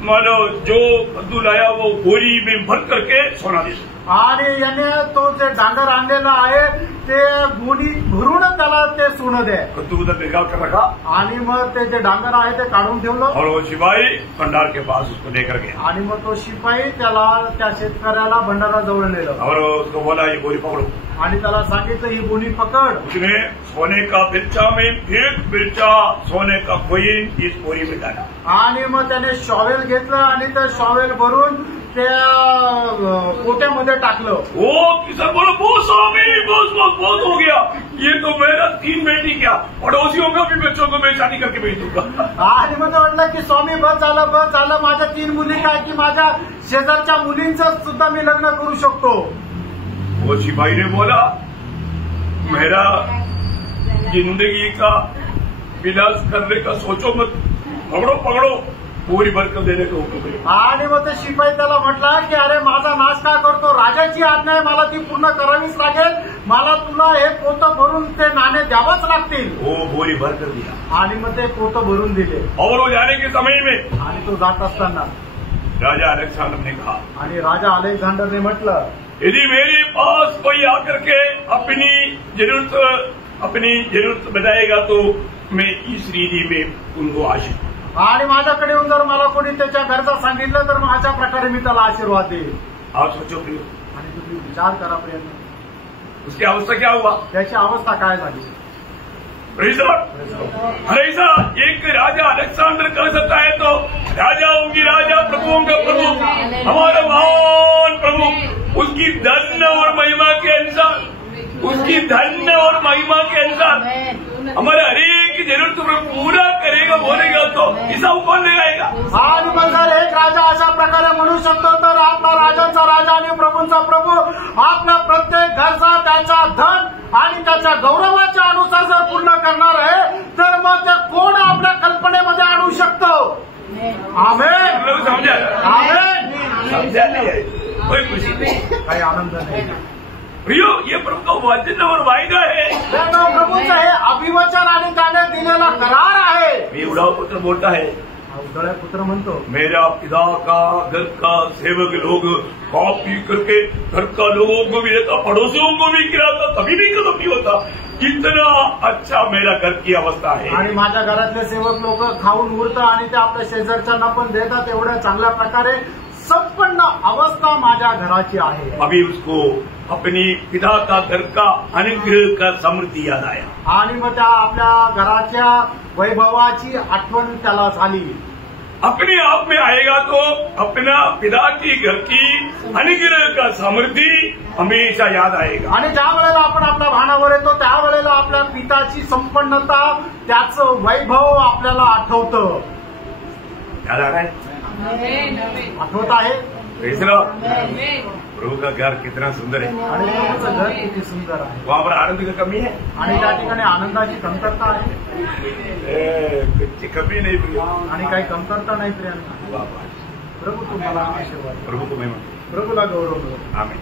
मानो जो कद्दू लाया वो बोरी में भर करके सोना दे. आणि याने तो जे डांगर आणलेला आहे ते गोणी भरून त्याला ते सोनं दे. कद्दू उधर निकाल कर रखा. आणि मग ते जे डांगर आहे ते काढून ठेवलं. और वो सिपाही भंडार के पास उसको लेकर गया. आणि मग तो शिपाई त्याला त्या शेतकऱ्याला भंडाराजवळ नेलं. और उसको बोला ये बोरी पकड़ो. आणि त्याला सांगितलं ही गोणी पकड. उसने सोने का बिरचा में एक बिरचा सोने का कोइन इस बोरी में डाला. आणि मग त्याने शॉवेल घेतलं आणि त्या शॉवेल भरून त्या पोट्यामध्ये टाकलं. वो किसान बोला वो स्वामी बहुत हो गया, ये तो मेरा 3 बेटी क्या पड़ोसियों का भी बच्चों को मैं शादी करके भेज दूंगा. आणि मग म्हटलं की स्वामी बस झालं माझ्या 3 मुली काय की माझ्या शेजारच्या मुलींचं सुद्धा मी लग्न करू शकतो. वो सिपाही ने बोला मेरा जिंदगी का विलास करने का सोचो मत, पकड़ो पूरी बरकत देने को हुक्म है. आणि मग ते शिपाई त्याला म्हटला की अरे माझा नाश का करतो, राजाची आज्ञा आहे मला ती पूर्ण करावीच लागेल, मला तुला हे पोतं भरून ते नाणे द्यावंच लागतील. वो बोरी भर कर दिया आणि मग ते पोतं भरून दिले. और वो जाने के समय में आणि तो जात असताना राजा अलेक्जेंडर ने कहा, आणि राजा अलेक्झांडरने म्हटलं यदि मेरे पास कोई आकर के अपनी जरूरत बताएगा तो मैं इस रीति में उनको आशीर्वाद. आणि माझ्याकडे येऊन जर मला कोणी त्याच्या गरजा सांगितलं तर मग अशा प्रकारे मी त्याला आशीर्वाद देईल. आप सोचो प्रिय, आणि तुम्ही विचार करा प्रिय, उसकी अवस्था क्या हुआ, त्याची अवस्था काय झाली. ऐसा एक राजा अलेक्जेंडर कर सकता है तो राजाओं की राजा प्रभुओं का प्रभु हमारा महान प्रभु उसकी धन्य और महिमा के अनुसार हमारे हरेक जरूरत पूरा करेगा बोलेगा तो हिसाब कौन लगाएगा. आणि मग जर एक राजा अशा प्रकारे म्हणू शकतो तर आपला राजांचा राजा आणि प्रभूंचा प्रभू आपल्या प्रत्येक गरजा त्याच्या धन आणि त्याच्या गौरवाच्या अनुसार जर पूर्ण करणार आहे तर मग ते कोण आपल्या कल्पनेमध्ये आणू शकतो. आमेन. समजा आमेन. नहीं कोई खुशी नहीं, काही आनंद नाही. प्रियो ये प्रभू का वचन और वायदा है, प्रभूचं हे अभिवचन आणि त्याने दिलेला करार आहे. मी उड़ाव पुत्र बोलता है, उदळ्या पुत्र म्हणतो मेरा पिता का घर का सेवक लोग खा पी करके घर का लोगों को भी देता, पड़ोसियों को भी खिलाता, कभी भी खत्म नहीं होता. कितना अच्छा मेरा घर की अवस्था है. आणि माझ्या घरातले सेवक लोक खाऊन उरतात आणि ते आपल्या शेजारच्यांना पण देतात. एवढ्या चांगल्या प्रकारे संपन्न अवस्था माझ्या घराची आहे. अभी उसको अपनी पिता का घर का अनुग्रह का समृद्धि याद आया. आणि मग त्या आपल्या घराच्या वैभवाची आठवण त्याला झाली. अपने आप में आएगा तो अपना पिता की घर की अनुग्रह का समृद्धि हमेशा याद आएगा. आणि ज्या वेळेला आपण आपल्या भानावर येतो त्यावेळेला आपल्या पिताची संपन्नता त्याचं वैभव आपल्याला आठवतं. याद आ रहा है, आठवत आहे. प्रभू का घर कितना सुंदर है आणि प्रभूचं घर किती सुंदर आहे. वहाँ पर आनंद की कमी है आणि त्या ठिकाणी आनंदाची कमतरता आहे. कुछ कमी नहीं प्रिया, आणि काही कमतरता नाही प्रियांना. प्रभू तुम्हाला आशीर्वाद, प्रभू को महिमा, प्रभूला गौरव. आमीन.